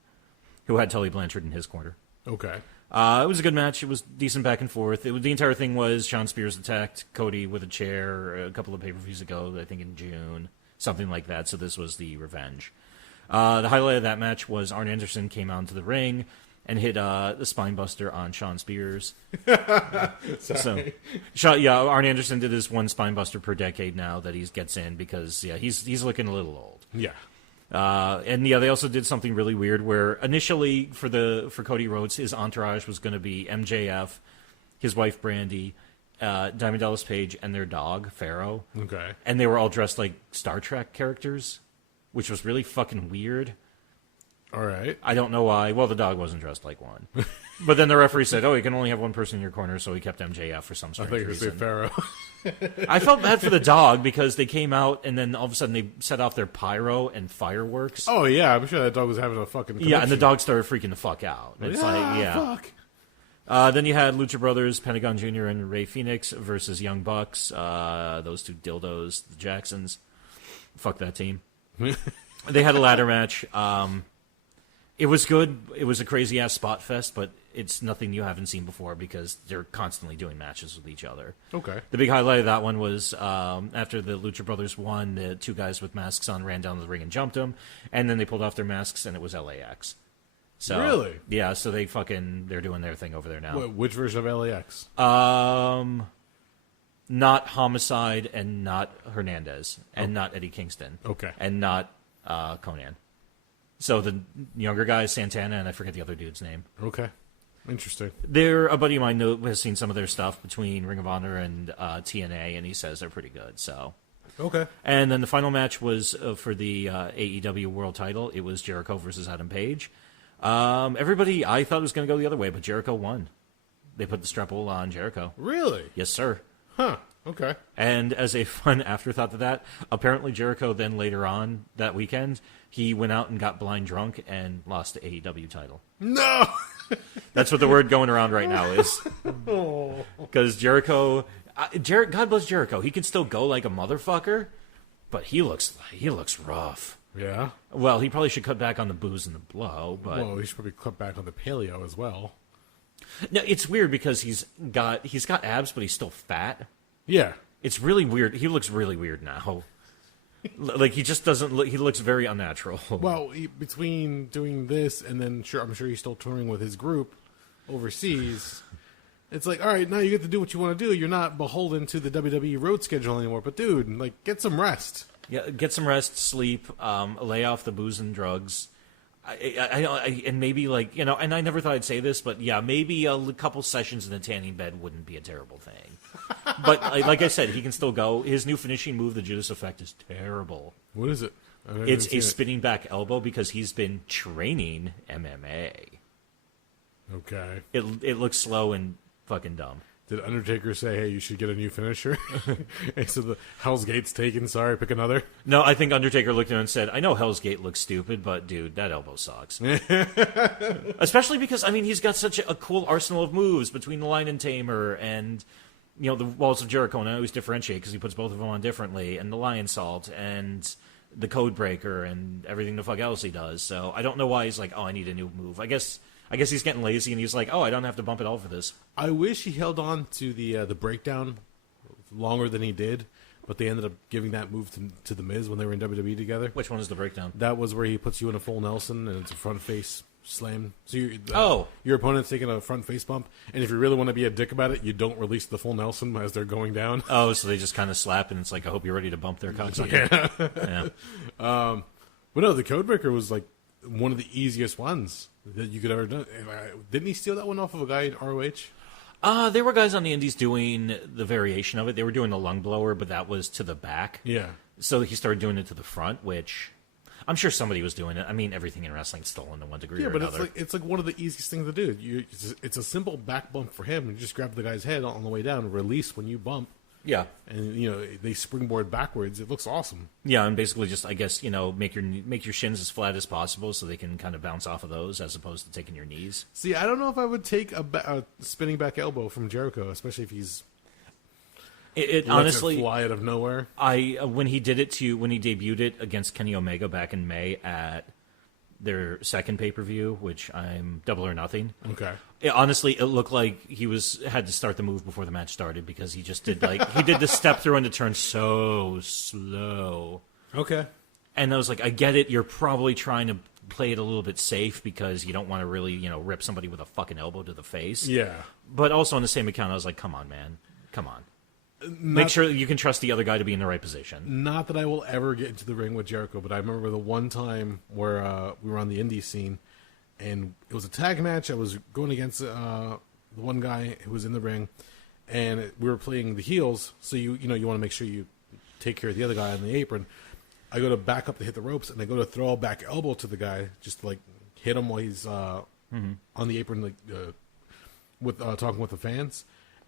who had Tully Blanchard in his corner. Okay. It was a good match. It was decent back and forth. The entire thing was Sean Spears attacked Cody with a chair a couple of pay-per-views ago, I think in June, something like that, so this was the revenge. The highlight of that match was Arn Anderson came out into the ring and hit the spine buster on Sean Spears. Sorry. Arn Anderson did his one spine buster per decade now that he gets in because he's looking a little old. Yeah. They also did something really weird where initially for Cody Rhodes, his entourage was going to be MJF, his wife Brandy, Diamond Dallas Page, and their dog Pharaoh. Okay. And they were all dressed like Star Trek characters. which was really fucking weird. All right. I don't know why. Well, the dog wasn't dressed like one. But then the referee said, you can only have one person in your corner, so he kept MJF for some strange reason. Pharaoh. I felt bad for the dog because they came out and then all of a sudden they set off their pyro and fireworks. Oh, yeah. I'm sure that dog was having a fucking connection. Yeah, and the dog started freaking the fuck out. It's fuck. Then you had Lucha Brothers, Pentagon Jr. and Rey Fenix versus Young Bucks. Those two dildos, the Jacksons. Fuck that team. They had a ladder match. It was good. It was a crazy-ass spot fest, but it's nothing you haven't seen before because they're constantly doing matches with each other. Okay. The big highlight of that one was after the Lucha Brothers won, the two guys with masks on ran down to the ring and jumped them, and then they pulled off their masks, and it was LAX. So, really? Yeah, so they're doing their thing over there now. Which version of LAX? Not Homicide and not Hernandez and not Eddie Kingston. Okay. And not Conan. So the younger guy, Santana, and I forget the other dude's name. Okay. Interesting. A buddy of mine has seen some of their stuff between Ring of Honor and TNA, and he says they're pretty good. So. Okay. And then the final match was for the AEW World Title. It was Jericho versus Adam Page. Everybody, I thought it was going to go the other way, but Jericho won. They put the strap-pole on Jericho. Really? Yes, sir. Huh. Okay. And as a fun afterthought to that, apparently Jericho then later on that weekend, he went out and got blind drunk and lost the AEW title. No! That's what the word going around right now is. Because Jericho, God bless Jericho, he can still go like a motherfucker, but he looks rough. Yeah? Well, he probably should cut back on the booze and the blow, but... Well, he should probably cut back on the paleo as well. No, it's weird because he's got abs, but he's still fat. Yeah. It's really weird. He looks really weird now. Like, he just doesn't look... He looks very unnatural. Well, between doing this and then I'm sure he's still touring with his group overseas... It's like, all right, now you get to do what you want to do. You're not beholden to the WWE road schedule anymore. But, dude, like, get some rest. Yeah, get some rest, sleep, lay off the booze and drugs. And maybe, like, you know, and I never thought I'd say this, but yeah, maybe a couple sessions in a tanning bed wouldn't be a terrible thing. But like I said, he can still go. His new finishing move, the Judas Effect, is terrible. What is it? It's a spinning back elbow because he's been training MMA. Okay. It looks slow and fucking dumb. Did Undertaker say, hey, you should get a new finisher? And so the Hell's Gate's taken, sorry, pick another? No, I think Undertaker looked at him and said, I know Hell's Gate looks stupid, but dude, that elbow sucks. Especially because, I mean, he's got such a cool arsenal of moves between the Lion and Tamer and, you know, the Walls of Jericho, and I always differentiate because he puts both of them on differently, and the Lion Salt and the Code Breaker and everything the fuck else he does. So I don't know why he's like, I need a new move. I guess he's getting lazy and he's like, I don't have to bump it all for this. I wish he held on to the breakdown longer than he did, but they ended up giving that move to The Miz when they were in WWE together. Which one is the breakdown? That was where he puts you in a full Nelson and it's a front face slam. So your opponent's taking a front face bump, and if you really want to be a dick about it, you don't release the full Nelson as they're going down. Oh, so they just kind of slap and it's like, I hope you're ready to bump their cocks again. Yeah. But no, the Codebreaker was like one of the easiest ones that you could ever do. Didn't he steal that one off of a guy in ROH? There were guys on the indies doing the variation of it. They were doing the lung blower, but that was to the back. Yeah. So he started doing it to the front, which I'm sure somebody was doing it. I mean, everything in wrestling is stolen to one degree or another. Yeah, but it's like one of the easiest things to do. It's a simple back bump for him. You just grab the guy's head on the way down, release when you bump. Yeah. And, you know, they springboard backwards. It looks awesome. Yeah, and basically just, I guess, you know, make your shins as flat as possible so they can kind of bounce off of those as opposed to taking your knees. See, I don't know if I would take a spinning back elbow from Jericho, especially if he's honestly fly out of nowhere. When he debuted it against Kenny Omega back in May at their second pay-per-view, which I'm Double or Nothing. Okay. Honestly, it looked like he had to start the move before the match started because he just did he did the step through and the turn so slow. Okay. And I was like, I get it. You're probably trying to play it a little bit safe because you don't want to really, you know, rip somebody with a fucking elbow to the face. Yeah. But also on the same account, I was like, come on, man. Come on. Make sure you can trust the other guy to be in the right position. Not that I will ever get into the ring with Jericho, but I remember the one time where we were on the indie scene, and it was a tag match. I was going against the one guy who was in the ring, and we were playing the heels, so you want to make sure you take care of the other guy on the apron. I go to back up to hit the ropes, and I go to throw a back elbow to the guy, just to, like, hit him while he's on the apron, like with talking with the fans.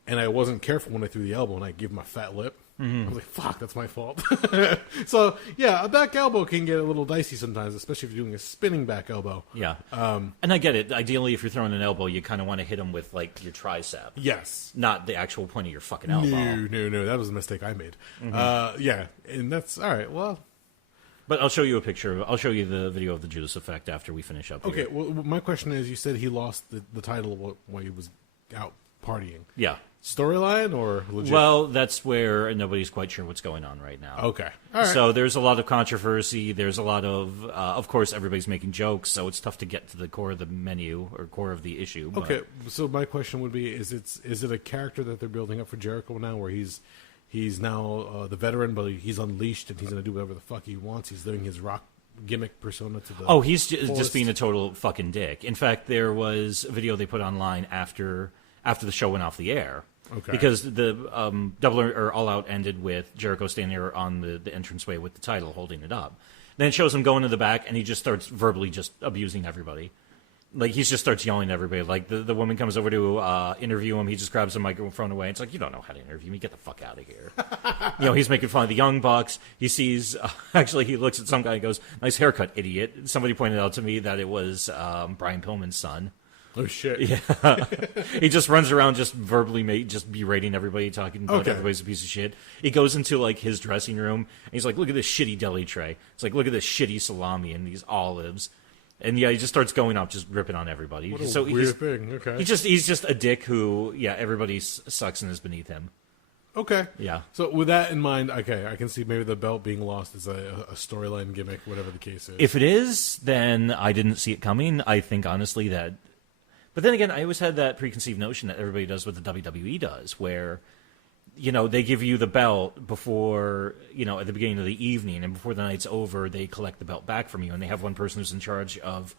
And I wasn't careful when I threw the elbow, and I gave him a fat lip. I was like, fuck, that's my fault. So, yeah, a back elbow can get a little dicey sometimes, especially if you're doing a spinning back elbow. Yeah. And I get it. Ideally, if you're throwing an elbow, you kind of want to hit him with, like, your tricep. Yes. Not the actual point of your fucking elbow. No. That was a mistake I made. Yeah, and that's, all right, well. But I'll show you a picture. I'll show you the video of the Judas Effect after we finish up here. Okay, well, my question is, you said he lost the title while he was out partying. Yeah. Storyline or legit? Well, that's where nobody's quite sure what's going on right now. Okay. All right. So there's a lot of controversy. There's a lot of course, everybody's making jokes, so it's tough to get to the core of the menu or core of the issue. But... Okay, so my question would be, is it a character that they're building up for Jericho now where he's now the veteran, but he's unleashed and he's going to do whatever the fuck he wants? He's living his rock gimmick persona to the he's just being a total fucking dick. In fact, there was a video they put online after the show went off the air. Okay. Because the Double or All Out ended with Jericho standing there on the entranceway with the title, holding it up. Then it shows him going to the back, and he just starts verbally just abusing everybody. Like, he just starts yelling at everybody. Like, the woman comes over to interview him. He just grabs the microphone away. It's like, you don't know how to interview me. Get the fuck out of here. He's making fun of the Young Bucks. He sees, actually, he looks at some guy and goes, nice haircut, idiot. Somebody pointed out to me that it was Brian Pillman's son. Oh, shit. Yeah. He just runs around just verbally just berating everybody, talking about everybody's a piece of shit. He goes into, like, his dressing room, and he's like, look at this shitty deli tray. It's like, look at this shitty salami and these olives. And, yeah, he just starts going up, just ripping on everybody. What a weird thing. Okay. He's just a dick who, everybody sucks and is beneath him. Okay. Yeah. So with that in mind, okay, I can see maybe the belt being lost is a storyline gimmick, whatever the case is. If it is, then I didn't see it coming. I think, honestly, that... But then again, I always had that preconceived notion that everybody does what the WWE does, where, they give you the belt before, at the beginning of the evening, and before the night's over, they collect the belt back from you, and they have one person who's in charge of,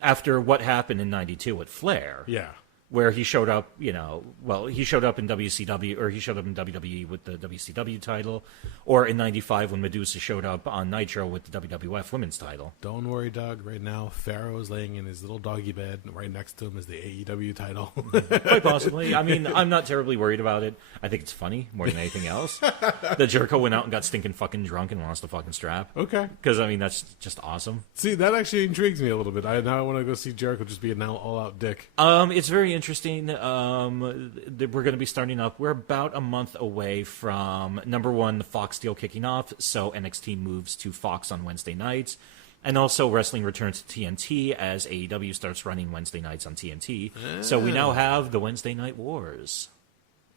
after what happened in '92 at Flair. Yeah. Where he showed up, he showed up in WCW, or he showed up in WWE with the WCW title, or in '95 when Medusa showed up on Nitro with the WWF Women's title. Don't worry, Doug. Right now, Pharaoh is laying in his little doggy bed. Right next to him is the AEW title. Quite possibly. I mean, I'm not terribly worried about it. I think it's funny more than anything else. That Jericho went out and got stinking fucking drunk and lost the fucking strap. Okay. Because, I mean, that's just awesome. See, that actually intrigues me a little bit. Now I want to go see Jericho just be a now all-out dick. It's very interesting. We're going to be starting up. We're about a month away from, number one, the Fox deal kicking off, so NXT moves to Fox on Wednesday nights. And also wrestling returns to TNT as AEW starts running Wednesday nights on TNT. So we now have the Wednesday Night Wars.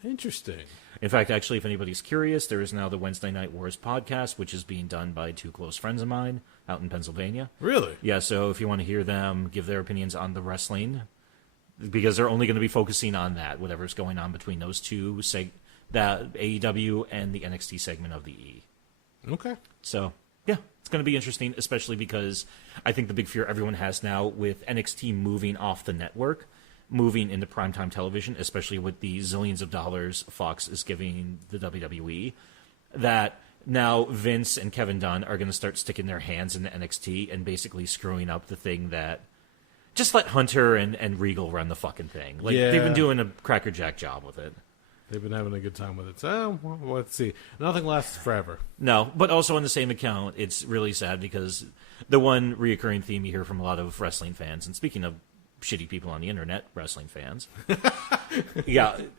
Interesting. In fact, actually, if anybody's curious, there is now the Wednesday Night Wars podcast, which is being done by two close friends of mine out in Pennsylvania. Really? Yeah, so if you want to hear them give their opinions on the wrestling, because they're only going to be focusing on that, whatever's going on between those two, that AEW and the NXT segment of the E. Okay. So, yeah, it's going to be interesting, especially because I think the big fear everyone has now with NXT moving off the network, moving into primetime television, especially with the zillions of dollars Fox is giving the WWE, that now Vince and Kevin Dunn are going to start sticking their hands into NXT and basically screwing up the thing that... Just let Hunter and Regal run the fucking thing. Like, they've been doing a crackerjack job with it. They've been having a good time with it. So, well, let's see. Nothing lasts forever. No, but also on the same account, it's really sad because the one reoccurring theme you hear from a lot of wrestling fans, and speaking of shitty people on the internet, wrestling fans,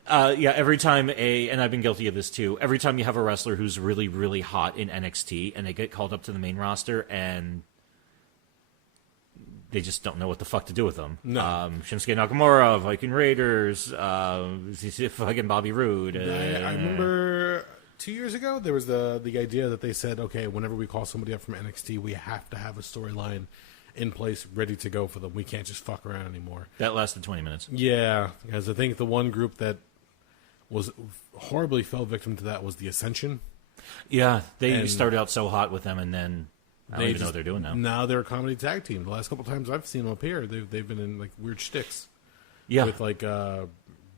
every time and I've been guilty of this too, every time you have a wrestler who's really, really hot in NXT and they get called up to the main roster and they just don't know what the fuck to do with them. No. Shinsuke Nakamura, Viking Raiders, fucking Bobby Roode. I remember 2 years ago, there was the idea that they said, okay, whenever we call somebody up from NXT, we have to have a storyline in place ready to go for them. We can't just fuck around anymore. That lasted 20 minutes. Yeah, because I think the one group that was horribly fell victim to that was the Ascension. Yeah, they started out so hot with them, and then... I don't even know what they're doing now. Now they're a comedy tag team. The last couple times I've seen them up here, they've been in like weird shticks. Yeah. With like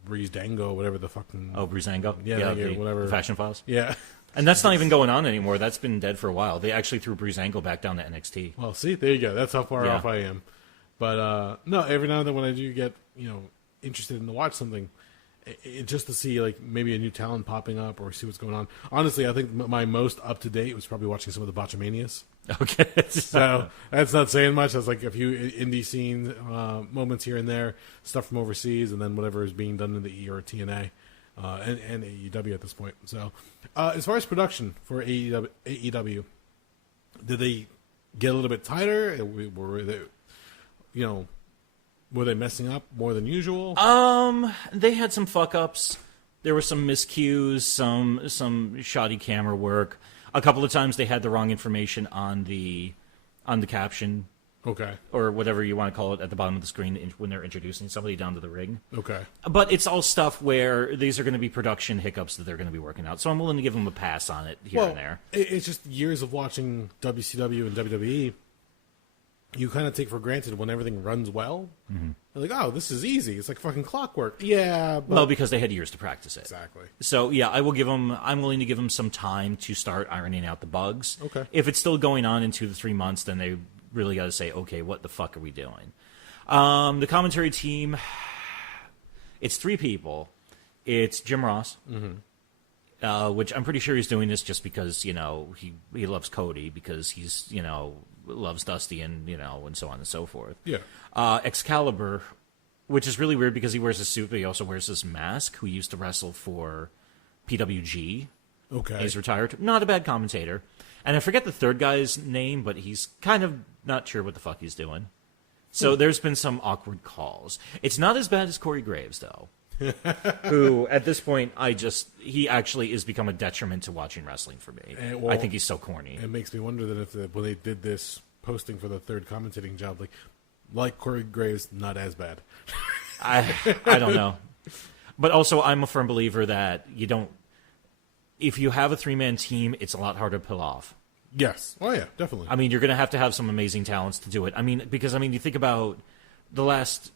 Breeze Dango, whatever the fucking... Oh, Breezango? Yeah, the whatever. Fashion Files? Yeah. And that's not even going on anymore. That's been dead for a while. They actually threw Breezango back down to NXT. Well, see, there you go. That's how far off I am. But no, every now and then when I do get interested in to watch something, just to see like maybe a new talent popping up or see what's going on. Honestly, I think my most up to date was probably watching some of the Botchamanias. Okay, so that's not saying much. That's like a few indie scene moments here and there, stuff from overseas, and then whatever is being done in the E or TNA and AEW at this point. So as far as production for AEW, did they get a little bit tighter? Were they messing up more than usual? They had some fuck ups. There were some miscues, some shoddy camera work. A couple of times they had the wrong information on the caption. Okay. Or whatever you want to call it at the bottom of the screen when they're introducing somebody down to the ring. Okay. But it's all stuff where these are going to be production hiccups that they're going to be working out. So I'm willing to give them a pass on it here and there. It's just years of watching WCW and WWE. You kind of take for granted when everything runs well. Mm-hmm. You're like, oh, this is easy. It's like fucking clockwork. Yeah, but... Well, because they had years to practice it. Exactly. So, yeah, I'm willing to give them some time to start ironing out the bugs. Okay. If it's still going on in 2 to 3 months, then they really got to say, okay, what the fuck are we doing? The commentary team, it's 3 people. It's Jim Ross, which I'm pretty sure he's doing this just because, he loves Cody, because he's, loves Dusty and so on and so forth. Yeah. Excalibur, which is really weird because he wears a suit, but he also wears this mask, who used to wrestle for PWG. Okay. He's retired. Not a bad commentator. And I forget the third guy's name, but he's kind of not sure what the fuck he's doing. So there's been some awkward calls. It's not as bad as Corey Graves, though. Who, at this point, he actually has become a detriment to watching wrestling for me. I think he's so corny. It makes me wonder that if when they did this posting for the third commentating job, like Corey Graves, not as bad. I don't know. But also, I'm a firm believer that if you have a 3-man team, it's a lot harder to pull off. Yes. Oh, yeah, definitely. I mean, you're going to have some amazing talents to do it. I mean, because, you think about the last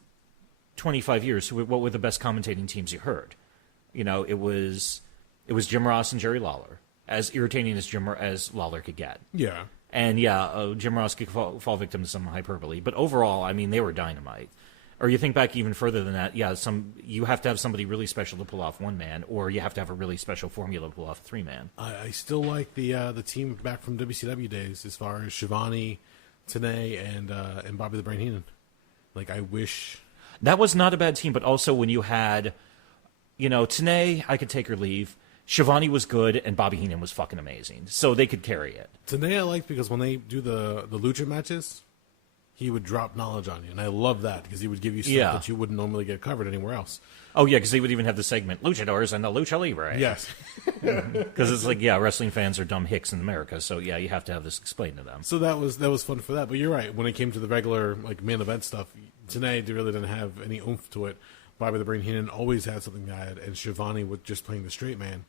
25 years, what were the best commentating teams you heard? It was Jim Ross and Jerry Lawler, as irritating as Lawler could get. Yeah. And Jim Ross could fall victim to some hyperbole, but overall, they were dynamite. Or you think back even further than that, you have to have somebody really special to pull off 1 man, or you have to have a really special formula to pull off a 3-man. I still like the team back from WCW days, as far as Shivani, Tenay, and Bobby the Brain Heenan. I wish. That was not a bad team, but also when you had, Tenay, I could take or leave. Shivani was good, and Bobby Heenan was fucking amazing. So they could carry it. Tenay I liked because when they do the Lucha matches, he would drop knowledge on you. And I love that because he would give you stuff that you wouldn't normally get covered anywhere else. Oh, yeah, because they would even have the segment, Luchadors and the Lucha Libre. Yes. Because it's wrestling fans are dumb hicks in America, so you have to have this explained to them. So that was fun for that. But you're right. When it came to the regular main event stuff, Tenay really didn't have any oomph to it. Bobby the Brain Heenan always had something to add, and Shivani with just playing the straight man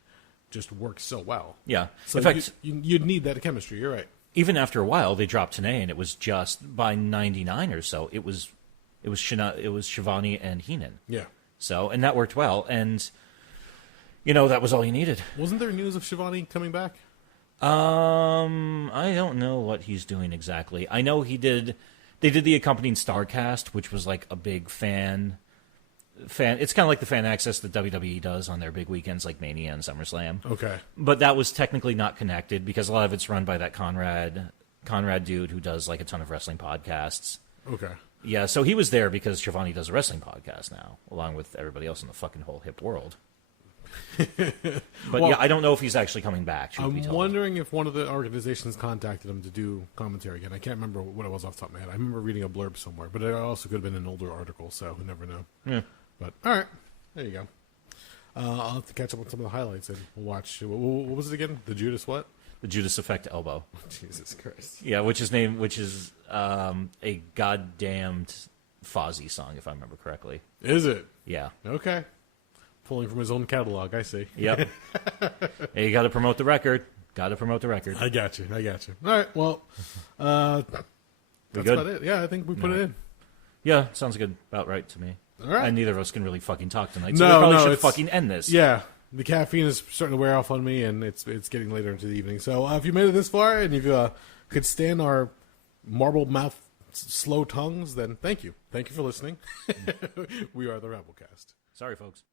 just works so well. Yeah. So in fact, you'd need that chemistry. You're right. Even after a while, they dropped Tenay, and it was just by 99 or so, it was Shivani and Heenan. Yeah. So, and that worked well, and that was all you needed. Wasn't there news of Shivani coming back? I don't know what he's doing exactly. I know they did the accompanying Starcast, which was like a big fan. It's kind of like the fan access that WWE does on their big weekends like Mania and SummerSlam. Okay. But that was technically not connected because a lot of it's run by that Conrad dude who does a ton of wrestling podcasts. Okay. Yeah, so he was there because Shivani does a wrestling podcast now, along with everybody else in the fucking whole hip world. But I don't know if he's actually coming back. I'm wondering if one of the organizations contacted him to do commentary again. I can't remember what it was off the top of my head. I remember reading a blurb somewhere, but it also could have been an older article, so we never know. Yeah. But, all right. There you go. I'll have to catch up on some of the highlights and watch. What was it again? The Judas what? The Judas Effect elbow. Jesus Christ. Yeah, which is a goddamned Fozzy song, if I remember correctly. Is it? Yeah. Okay. Pulling from his own catalog, I see. Yep. Hey, you got to promote the record. I got you. All right, well, that's about it. Yeah, I think we put it in. Yeah, sounds good. About right to me. All right. And neither of us can really fucking talk tonight, so we probably should fucking end this. Yeah. the caffeine is starting to wear off on me, and it's getting later into the evening. So if you made it this far and you could stand our marble mouth slow tongues, then thank you. Thank you for listening. We are the Rabblecast. Sorry, folks.